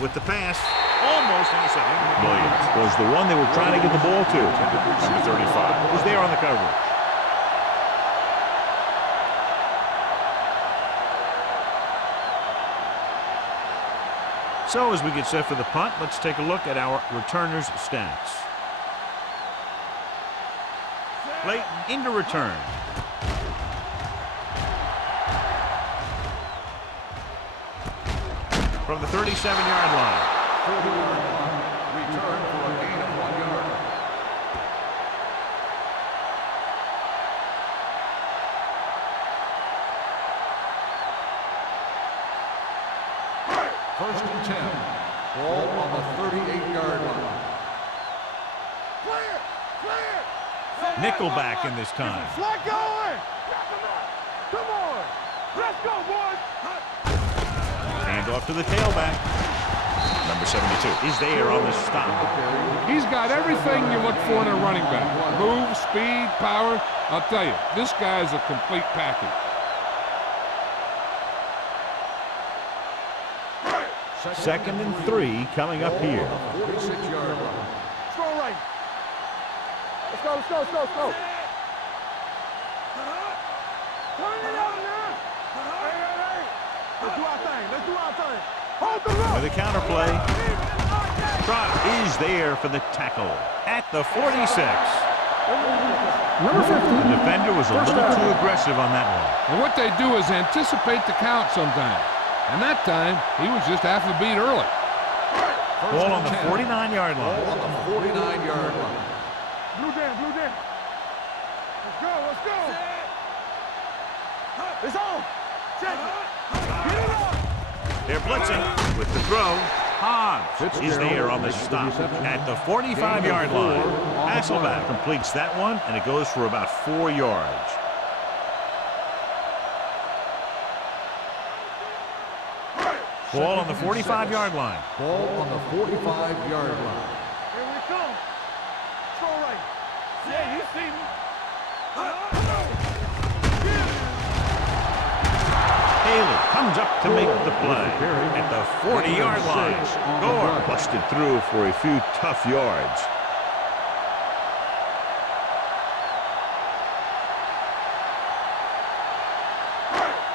with the pass. Almost intercepted. Williams was the one they were trying to get the ball to. Number 35 was there on the coverage. So as we get set for the punt, let's take a look at our returners' stats. Layton into return. From the 37-yard line. 30-yard line. Return for a gain of 1 yard. First and 10. Ball on the 38-yard line. Clear. Clear. Nickelback in this time. Flag going. Come on. Let's go, boys. Hand off to the tailback. Number 72 is there on the stop. He's got everything you look for in a running back. Move, speed, power. I'll tell you, this guy is a complete package. Second and 3 coming up here. 46-yard line. Throw right. Let's go, let's go, let's go, let's go. Turn it up now. Hey. Let's do our thing. Let's do our thing. Hold the rope. With a counterplay. Trot is there for the tackle at the 46. Number 15. The defender was a little too aggressive on that one. And what they do is anticipate the count sometimes. And that time, he was just half a beat early. Ball on the 49-yard line. Ball on the 49-yard line. Blue down, blue down. Let's go, let's go. It's on. Check it. Get it up. They're blitzing with the throw. Hobbs is there on the stop at the 45-yard line. Hasselback completes that one, and it goes for about 4 yards. Ball on the 45-yard line. Ball on the 45-yard line. Here we come. Throw right. Yeah, you see me. Haley comes up to make the play at the 40-yard line. Gore busted through for a few tough yards.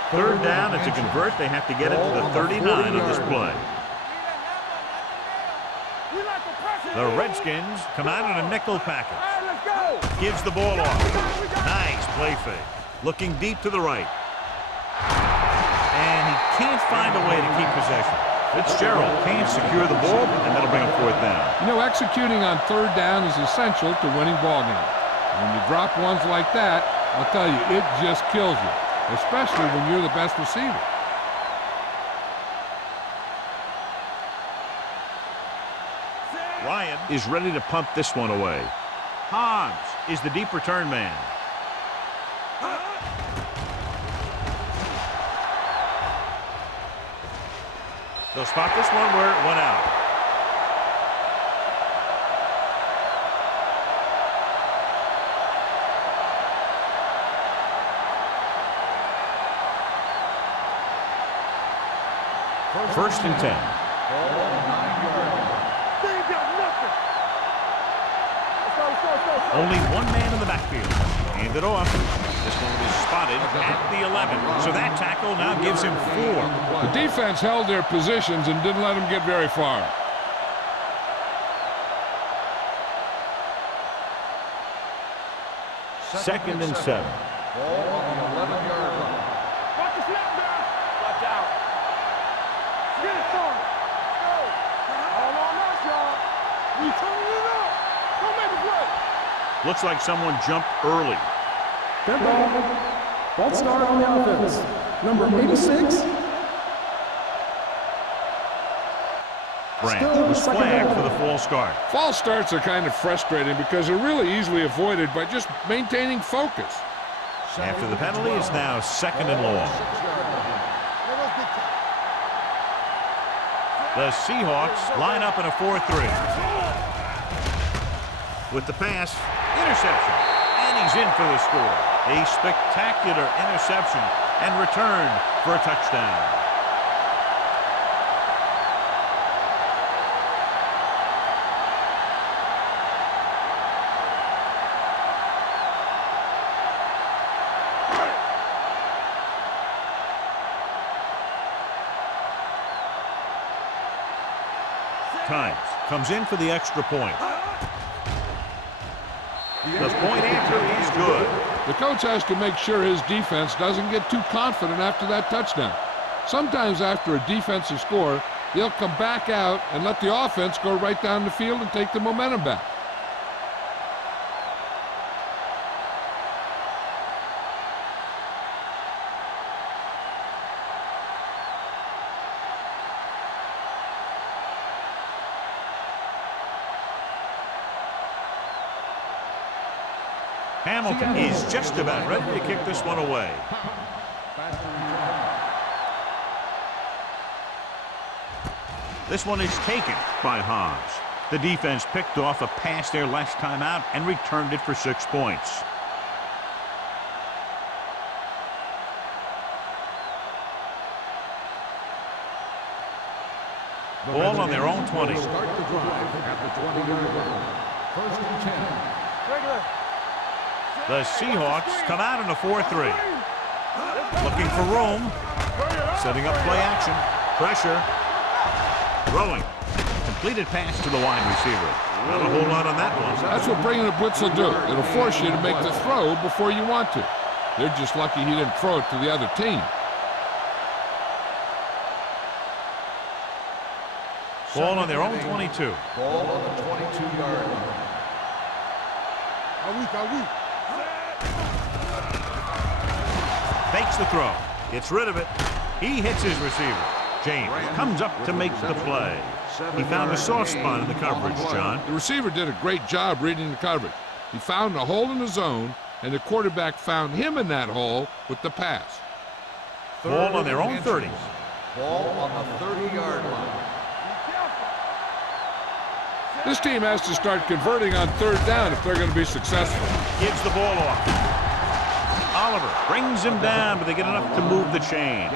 Third down, and to convert, they have to get it to the 39 on this play. The Redskins come out in a nickel package. Let's go. Gives the ball off. Nice play fake. Looking deep to the right. And he can't find a way to keep possession. Fitzgerald can't secure the ball, and that'll bring him fourth down. You know, executing on third down is essential to winning ball games. When you drop ones like that, I'll tell you, it just kills you, especially when you're the best receiver. Ryan is ready to punt this one away. Hobbs is the deep return man. They'll spot this one where it went out. First and 10. Ball on the 9-yard line. They ain't got nothing. Let's go. Only one man in the backfield. Hand it off. This one is spotted at the 11. So that tackle now gives him 4. The defense held their positions and didn't let them get very far. Second and 7. Ball on the 11-yard line. Watch the snap down. Watch out. Get it, son. Go. All on us, y'all. We turning it up. Don't make a play. Looks like someone jumped early. False start on the offense. Number 86. Branch was flagged for the false start. False starts are kind of frustrating because they're really easily avoided by just maintaining focus. After the penalty, it's now second and long. The Seahawks line up in a 4-3. With the pass, interception, and he's in for the score. A spectacular interception and return for a touchdown. Times comes in for the extra point. The point answer is good. The coach has to make sure his defense doesn't get too confident after that touchdown. Sometimes after a defensive score, they'll come back out and let the offense go right down the field and take the momentum back. Hamilton is just about ready to kick this one away. This one is taken by Haas. The defense picked off a pass there last time out and returned it for 6 points. Ball on their own 20. Start the drive at the 20-yard line. First and 10. Regular. The Seahawks come out in a 4-3. Looking for room. Setting up play action. Pressure. Throwing. Completed pass to the wide receiver. Not a whole lot on that one. That's what bringing a blitz will do. It'll force you to make the throw before you want to. They're just lucky he didn't throw it to the other team. Ball on their own 22. Ball on the 22-yard line. Are we? Fakes the throw. Gets rid of it. He hits his receiver. James comes up to make the play. He found a soft spot in the coverage, John. The receiver did a great job reading the coverage. He found a hole in the zone, and the quarterback found him in that hole with the pass. Ball on their own 30. Ball on the 30-yard line. This team has to start converting on third down if they're going to be successful. Gives the ball off. Oliver brings him down, but they get enough to move the chains.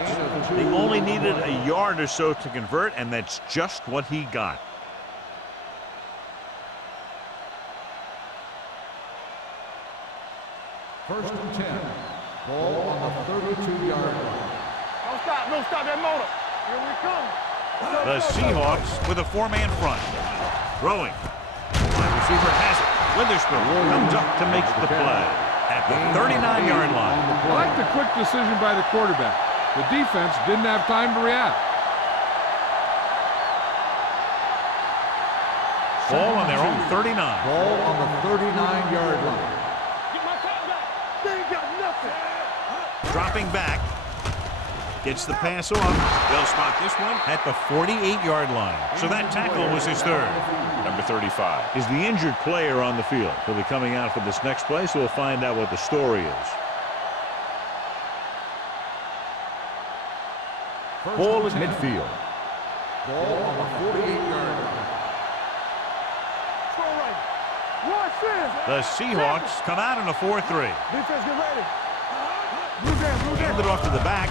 They only needed a yard or so to convert, and that's just what he got. First and 10. Ball on the 32-yard line. Don't stop that motor. Here we come. The Seahawks with a 4-man front. Throwing. Wide receiver has it. Witherspoon comes up to make the play at the 39-yard line. I like the quick decision by the quarterback. The defense didn't have time to react. Ball on their own 39. Ball on the 39-yard line. Get my top back. They ain't got nothing. Dropping back. Gets the pass off. They'll spot this one at the 48-yard line. So that tackle was his third. Number 35 is the injured player on the field. He'll be coming out for this next play, so we'll find out what the story is. Ball at midfield. Ball on the 48-yard line. Throw right. Watch this. The Seahawks come out in a 4-3. Defense, get ready. Blue down. Hand it off to the back.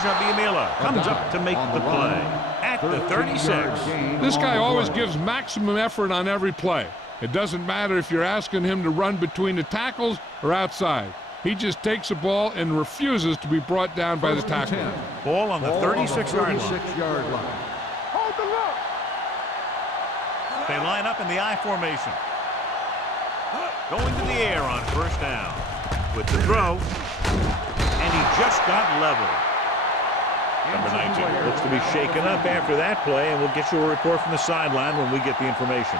comes up to make the play at the 36. This guy always gives maximum effort on every play. It doesn't matter if you're asking him to run between the tackles or outside. He just takes the ball and refuses to be brought down by the tackle. Ball on the 36-yard line. Hold the look. They line up in the I formation. Going to the air on first down. With the throw. And he just got leveled. Number 19 looks to be shaken up after that play, and we'll get you a report from the sideline when we get the information.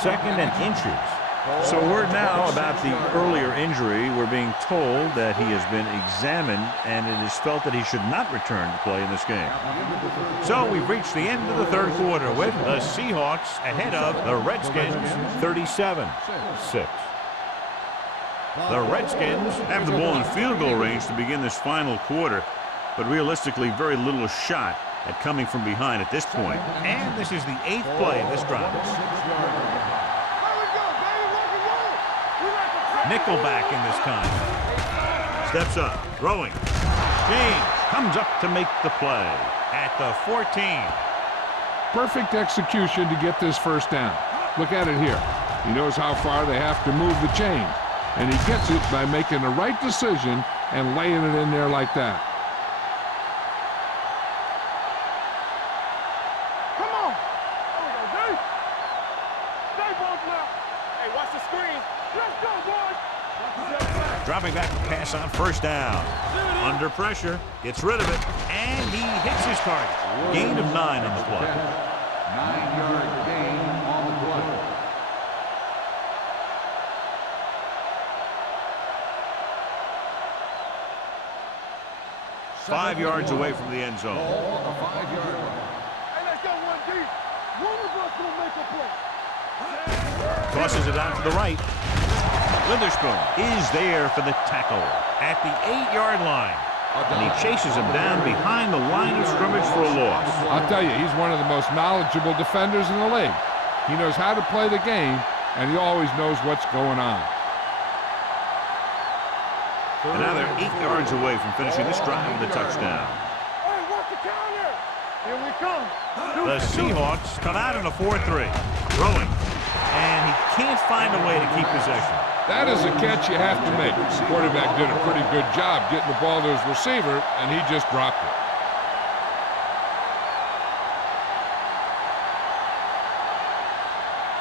Second and inches. So word now about the earlier injury. We're being told that he has been examined, and it is felt that he should not return to play in this game. So we've reached the end of the third quarter with the Seahawks ahead of the Redskins 37-6. The Redskins have the ball in field goal range to begin this final quarter, but realistically very little shot at coming from behind at this point. And this is the 8th play of this drive. Nickelback in this time. Steps up, throwing. James comes up to make the play at the 14. Perfect execution to get this first down. Look at it here. He knows how far they have to move the chain, and he gets it by making the right decision and laying it in there like that. Come on. There we go, Dave. Stay both left. Hey, watch the screen. Let's go, boys. Dropping back to pass on first down. Under pressure, gets rid of it, and he hits his target. Gain of 9 on the play. 9-yard gain on the play. Five yards away from the end zone. Ball on the 5-yard line. Hey, let's go one deep. One of us will make a play. Tosses it out to the right. Witherspoon is there for the tackle at the 8-yard line. And he chases him down behind the line of scrimmage for a loss. I'll tell you, he's one of the most knowledgeable defenders in the league. He knows how to play the game, and he always knows what's going on. And now they're 8 yards away from finishing this drive with a touchdown. Hey, watch the counter. Here we come. The Seahawks come out in a 4-3. Throwing. And he can't find a way to keep possession. That is a catch you have to make. The quarterback did a pretty good job getting the ball to his receiver, and he just dropped it.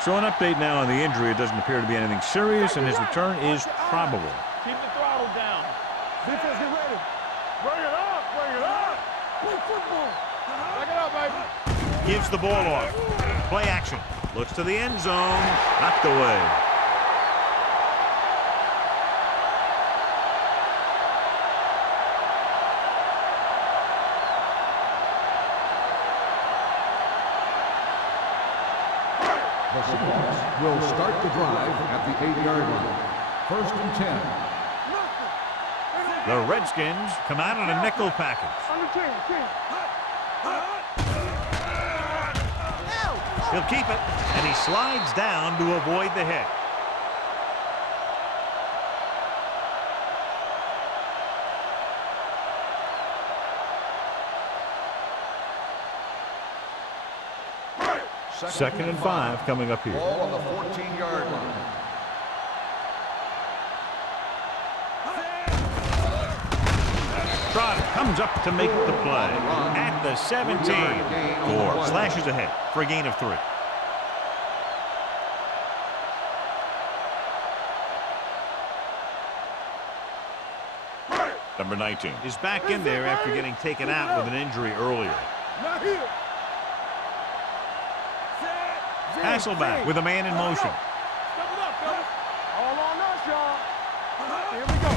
So an update now on the injury. It doesn't appear to be anything serious, and his return is probable. Keep the throttle down. Defense, get ready. Bring it up. Bring it up. Play football. Bring it up, baby. Gives the ball off. Play action. Looks to the end zone. Knocked away. The Seahawks will start the drive at the 8-yard line. First and 10. The Redskins come out in a nickel package. On the 10. He'll keep it, and he slides down to avoid the hit. Second and 5 coming up here. Ball on the 14-yard line. Trot comes up to make the play at the 17. Gore slashes ahead for a gain of 3. Number 19 is back in there after getting taken out with an injury earlier. Not here. Hasselback with a man in motion. Step it up, fellas. All on us, y'all. Here we go.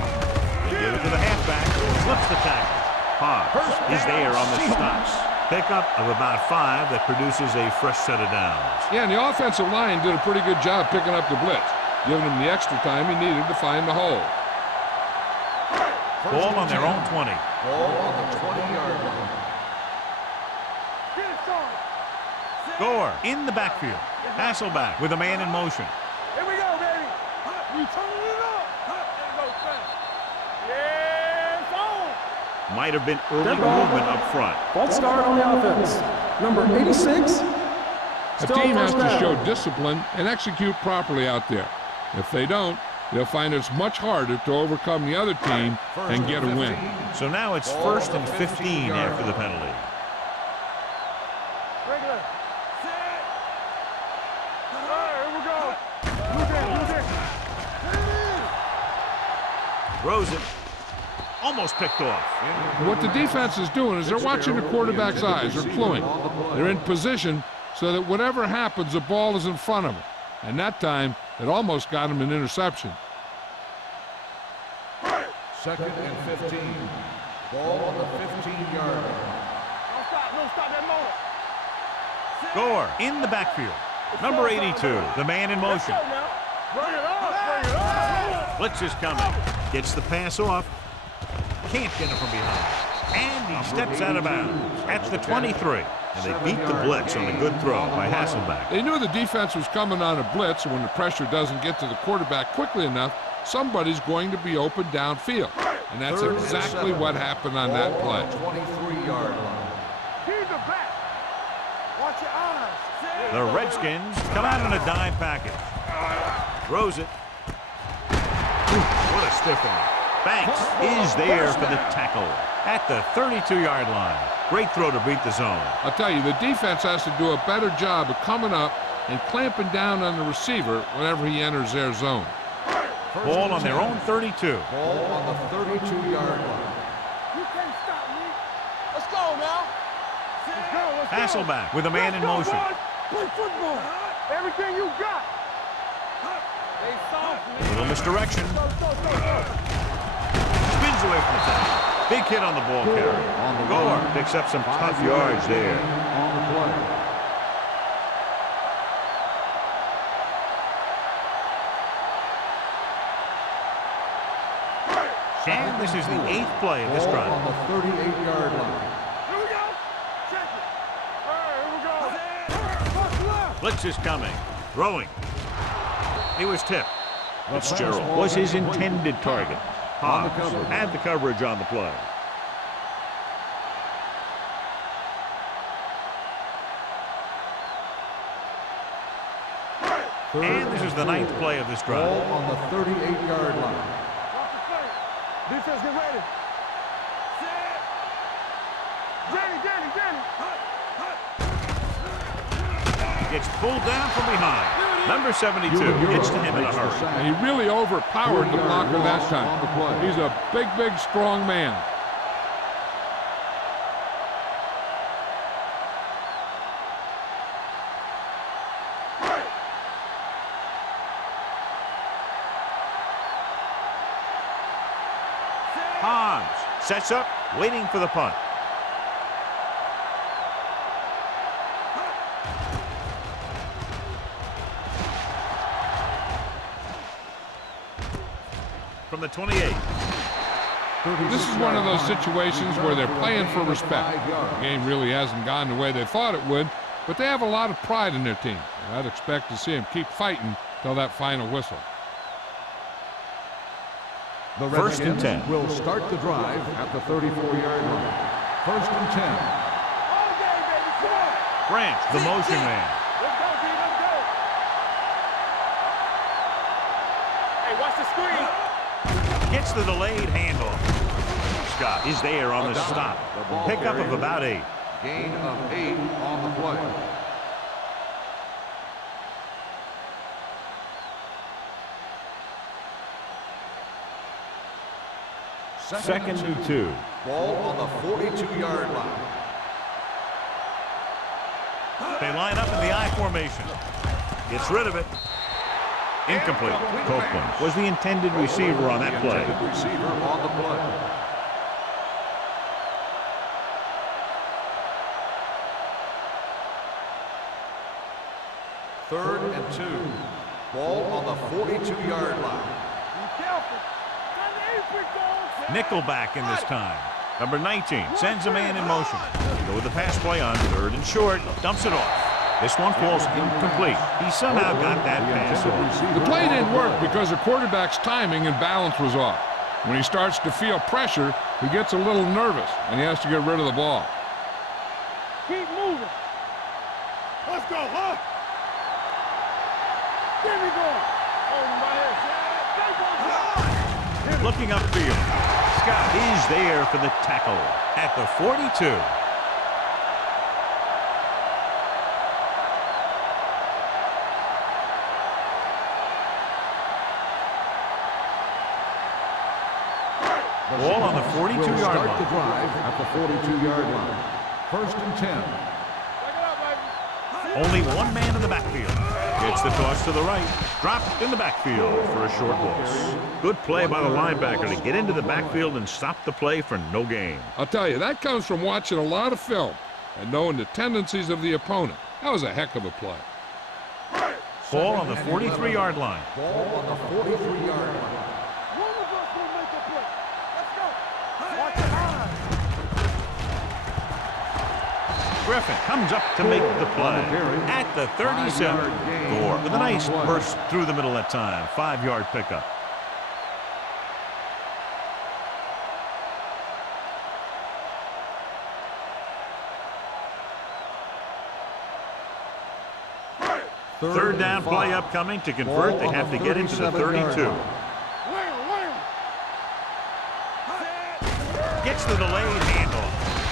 They give it to the halfback. Flips the tackle. Hobbs is there on the stop. Pickup of about 5 that produces a fresh set of downs. Yeah, and the offensive line did a pretty good job picking up the blitz, giving him the extra time he needed to find the hole. Ball on their own 20. Ball on the 20-yard line. Get it, son. Gore in the backfield. Hasselback with a man in motion. Here we go, baby. We turning it up. There you go, son. Yeah, it's on. Might have been early Dead ball. movement up front. False start on the offense. Number 86. A Still team has first to down. show discipline and execute properly out there. If they don't, they'll find it's much harder to overcome the other team and get a win. So now it's 1st and 15 after the penalty. Regular. Set. All right, here we go. Look at. Throws it. Almost picked off. What the defense is doing is they're watching the quarterback's eyes. They're cluing. They're in position so that whatever happens, the ball is in front of them. And that time, it almost got him an interception. 2nd and 15. Ball on the 15-yard line. Don't stop that motor. Gore in the backfield. Number 82, the man in motion. Let's go now. Bring it up. Bring it up. Blitz is coming. Gets the pass off. Can't get it from behind. And he steps out of bounds at the 23. And they beat the blitz on a good throw by Hasselback. They knew the defense was coming on a blitz, and when the pressure doesn't get to the quarterback quickly enough, somebody's going to be open downfield. And that's exactly what happened on that play. 23-yard line. He's the back. Watch your eyes. The Redskins come out in a dime package. Throws it. What a stiff one. Banks is there for the tackle at the 32-yard line. Great throw to beat the zone. I'll tell you, the defense has to do a better job of coming up and clamping down on the receiver whenever he enters their zone. Ball on their own 32. Ball on the 32-yard line. You can't stop me. Let's go now. Let's go. Let's go. Hasselback with a man in motion. Boys. Play football. Everything you got. They soft, man. Little misdirection. Go. Spins away from the tackle. Big hit on the ball carrier. Gore picks up some tough yards there. On the play. And this is the 8th play of this Ball drive. on the 38-yard line. Here we go. Check it. All right, here we go. Push left. Blitz is coming. Throwing. He was tipped. Fitzgerald was his intended target. Hobbs had the coverage on the play. And this is the 9th play of this drive. Ball on the 38-yard line. Watch the play. Defense, get ready. Danny. Gets pulled down from behind. Number 72 gets to him in a hurry. And he really overpowered the blocker that time. He's a big, strong man. Hobbs sets up, waiting for the punt. From the 28. This is one of those situations where they're playing for respect. The game really hasn't gone the way they thought it would, but they have a lot of pride in their team. And I'd expect to see them keep fighting till that final whistle. The 1st and 10. will start the drive at the 34-yard line. 1st and 10. All day, baby. Come on. Branch, the motion man. Let's go, D. Let's go. Hey, watch the screen. Gets the delayed handoff. Scott is there on the stop. Pickup of about 8. Gain of 8 on the play. Second and 2. Ball on the 42-yard line. They line up in the I formation. Gets rid of it. Incomplete. Copeland was the intended receiver on that play. Receiver on the play. Third and 2. Ball on the 42-yard line. Be careful. Nickelback in this time. Number 19 sends a man in motion. Go with the pass play on 3rd and short. Dumps it off. This one falls incomplete. He somehow got that pass off. The play didn't work because the quarterback's timing and balance was off. When he starts to feel pressure, he gets a little nervous, and he has to get rid of the ball. Keep moving. Let's go, huh? There we go. Hold my head. Looking upfield. Scott is there for the tackle at the 42. Ball on the 42-yard line. Start the drive at the 42-yard line. 1st and 10. Only one man in the backfield. Gets the toss to the right. Dropped in the backfield for a short loss. Good play by the linebacker to get into the backfield and stop the play for no gain. I'll tell you, that comes from watching a lot of film and knowing the tendencies of the opponent. That was a heck of a play. Ball on the 43-yard line. Ball on the 43-yard line. One of us will make a play. Let's go. Watch the line. Griffin comes up to make the play at the 37. Gore with a nice burst through the middle that time. 5-yard pickup. Third down play upcoming. To convert, they have to get into the 32. Gets the delayed handoff.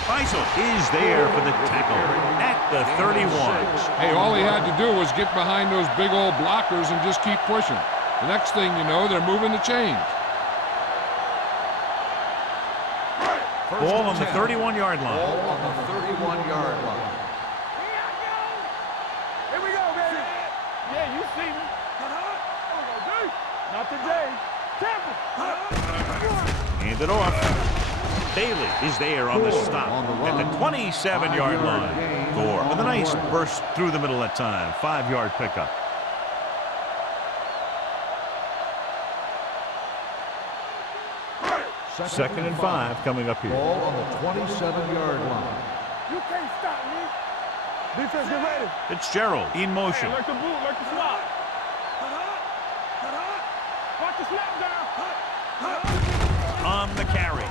Faisal is there for the tackle at the 31. Hey, all he had to do was get behind those big old blockers and just keep pushing. The next thing you know, they're moving the chains. Ball on the 31-yard line. Ball on the 31-yard line. Here we go, baby. Yeah, you see me. Not today. Tampa. Hand it off. Bailey is there on the stop at the 27-yard line. Gore with a nice burst through the middle that time. 5-yard pickup. Second and 5 coming up here. Ball on the 27-yard line. You can't stop me. Defense, get ready. Fitzgerald in motion. Like the boot, like the slot. Watch the snap down. On the carry.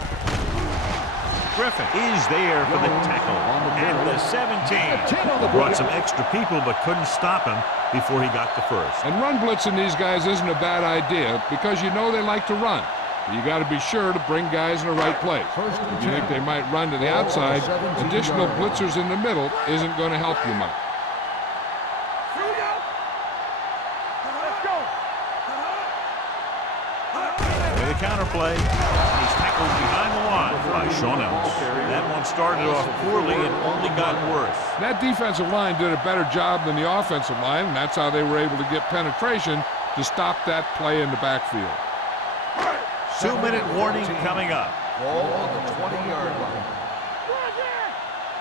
Griffin is there for the tackle at the 17. Brought some extra people but couldn't stop him before he got the first. And run blitzing these guys isn't a bad idea because you know they like to run. You got to be sure to bring guys in the right place. If you think they might run to the outside, additional blitzers in the middle isn't going to help you much. With a counter play, he's tackled behind the line by Sean Ellis. That one started off poorly and only got worse. That defensive line did a better job than the offensive line, and that's how they were able to get penetration to stop that play in the backfield. 2-minute warning coming up. Ball on the 20-yard line.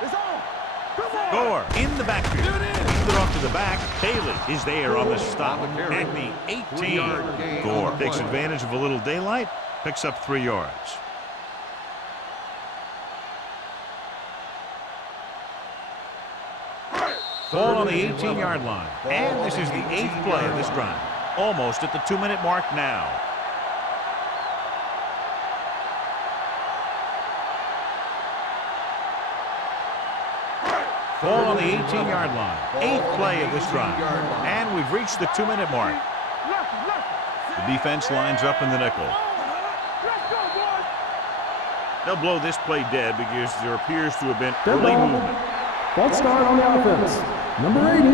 It's on. Come on. Gore in the backfield. Hands it off to the back. Bailey is there on the stop at the 18. Gore takes advantage of a little daylight, picks up 3 yards. Ball on the 18-yard line. And this is the 8th play of this drive. Almost at the 2-minute mark now. Ball on the 18-yard line. 8th play of this drive. And we've reached the 2-minute mark. The defense lines up in the nickel. They'll blow this play dead because there appears to have been early movement. False start on the offense. Number 80.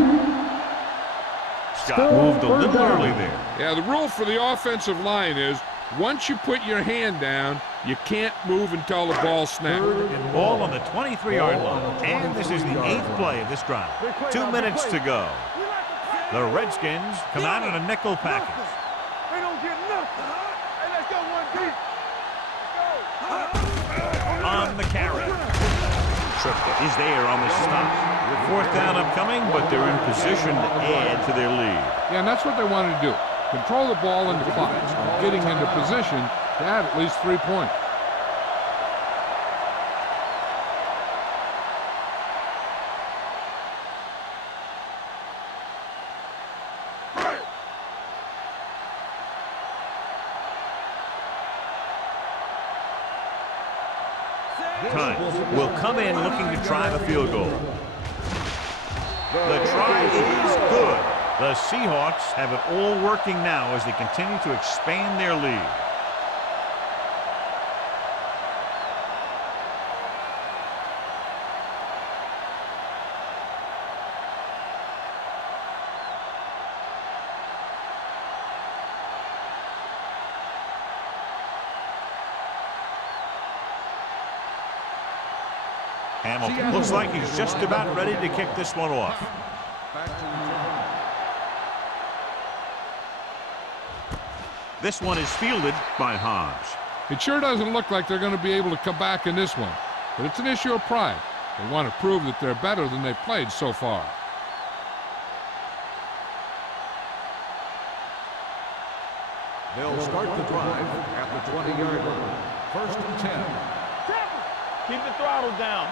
Scott moved a little early there. Yeah, the rule for the offensive line is once you put your hand down, you can't move until the ball snaps. Ball on the 23-yard line. And this is the 8th play of this drive. 2 minutes to go. The Redskins come out in a nickel package. They don't get nothing. Hey, let's go one deep. On the carry. Tripp is there on the stop. 4th down upcoming, but they're in position to add to their lead. Yeah, and that's what they wanted to do. Control the ball in the clock, getting into position to add at least 3 points. time. Will come in looking to try the field goal. The try is good. The Seahawks have it all working now as they continue to expand their lead. Hamilton looks like he's just about ready to kick this one off. This one is fielded by Hobbs. It sure doesn't look like they're going to be able to come back in this one, but it's an issue of pride. They want to prove that they're better than they've played so far. They'll start the drive at the 20-yard line. 1st and 10. Keep the throttle down.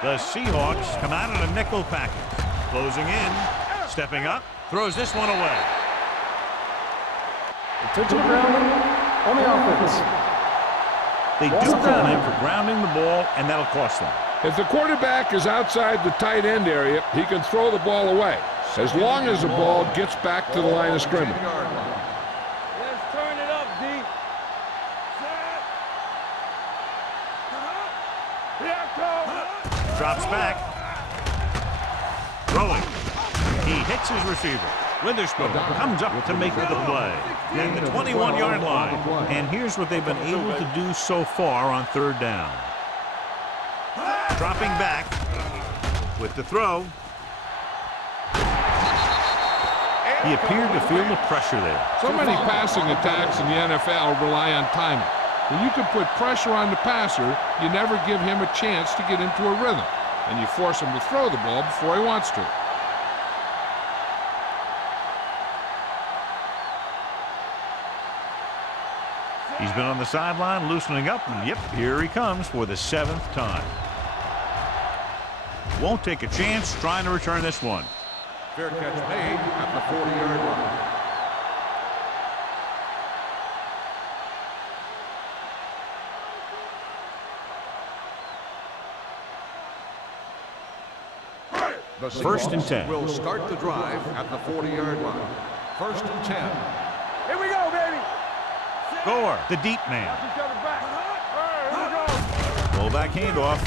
The Seahawks come out in a nickel package. Closing in, stepping up, throws this one away. Intentional grounding on the offense. They do call him for grounding the ball, and that'll cost them. If the quarterback is outside the tight end area, he can throw the ball away, as long as the ball gets back to the line of scrimmage. Let's turn it up, D. Drops back. Throwing. He hits his receiver. Witherspoon comes up to make the play. At the 21-yard line. And here's what they've been able to do so far on 3rd down. Dropping back with the throw. He appeared to feel the pressure there. So many passing attacks in the NFL rely on timing. When you can put pressure on the passer, you never give him a chance to get into a rhythm, and you force him to throw the ball before he wants to. He's been on the sideline loosening up, and yep, here he comes for the 7th time. Won't take a chance trying to return this one. Fair catch made at the 40-yard line. The 1st and 10. Will start the drive at the 40-yard line. 1st and 10. Here we go, baby. Gore, the deep man. Each other back. All right, here we go. Fullback handoff.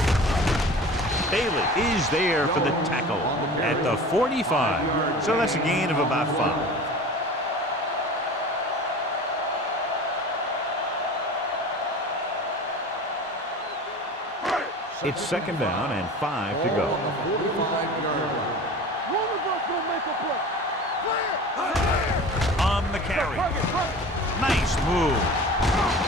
Bailey is there for the tackle at the 45. So that's a gain of about 5. It's 2nd down and 5 to go. On the carry. Nice move.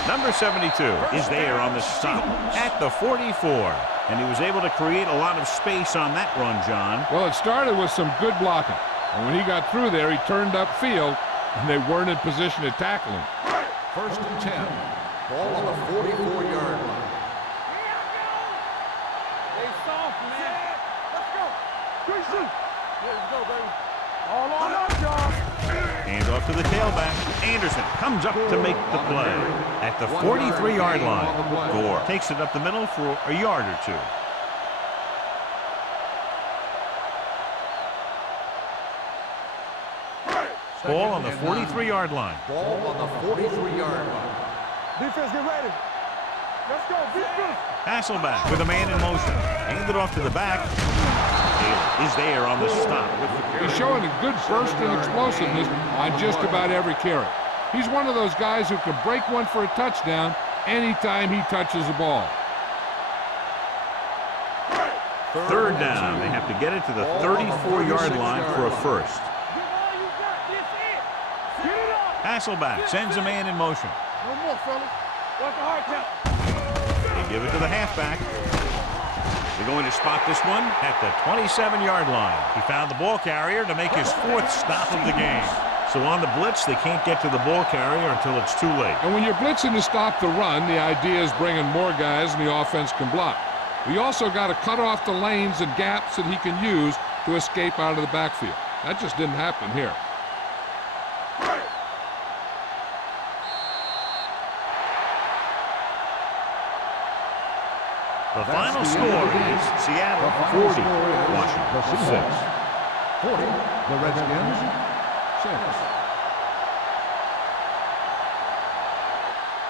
Number 72 is there on the stop at the 44. And he was able to create a lot of space on that run, John. Well, it started with some good blocking. And when he got through there, he turned upfield, and they weren't in position to tackle him. 1st and 10. Ball on the 44-yard line. Stay soft, man. Let's go. Let's go, baby. All on us, y'all. Hand off to the tailback. Anderson comes up to make the play at the 43-yard line. Gore takes it up the middle for a yard or 2. Ball on the 43-yard line. Ball on the 43-yard line. Defense, get ready. Let's go, defense. Hasselback with a man in motion. Handed off to the back. Taylor is there on the stop with the carry. He's showing a good burst and explosiveness on just about every carry. He's one of those guys who can break one for a touchdown anytime he touches the ball. 3rd down. They have to get it to the 34-yard line for a first. Hasselback sends a man in motion. No more, fellas. What's the hard count? They give it to the halfback. They're going to spot this one at the 27-yard line. He found the ball carrier to make his 4th stop of the game. So on the blitz, they can't get to the ball carrier until it's too late. And when you're blitzing to stop the run, the idea is bringing more guys and the offense can block. We also got to cut off the lanes and gaps that he can use to escape out of the backfield. That just didn't happen here. The final score is Seattle 40, Washington 6. 40, the Redskins, 6.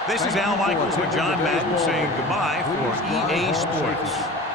This is Al Michaels with John Madden saying goodbye for EA Sports.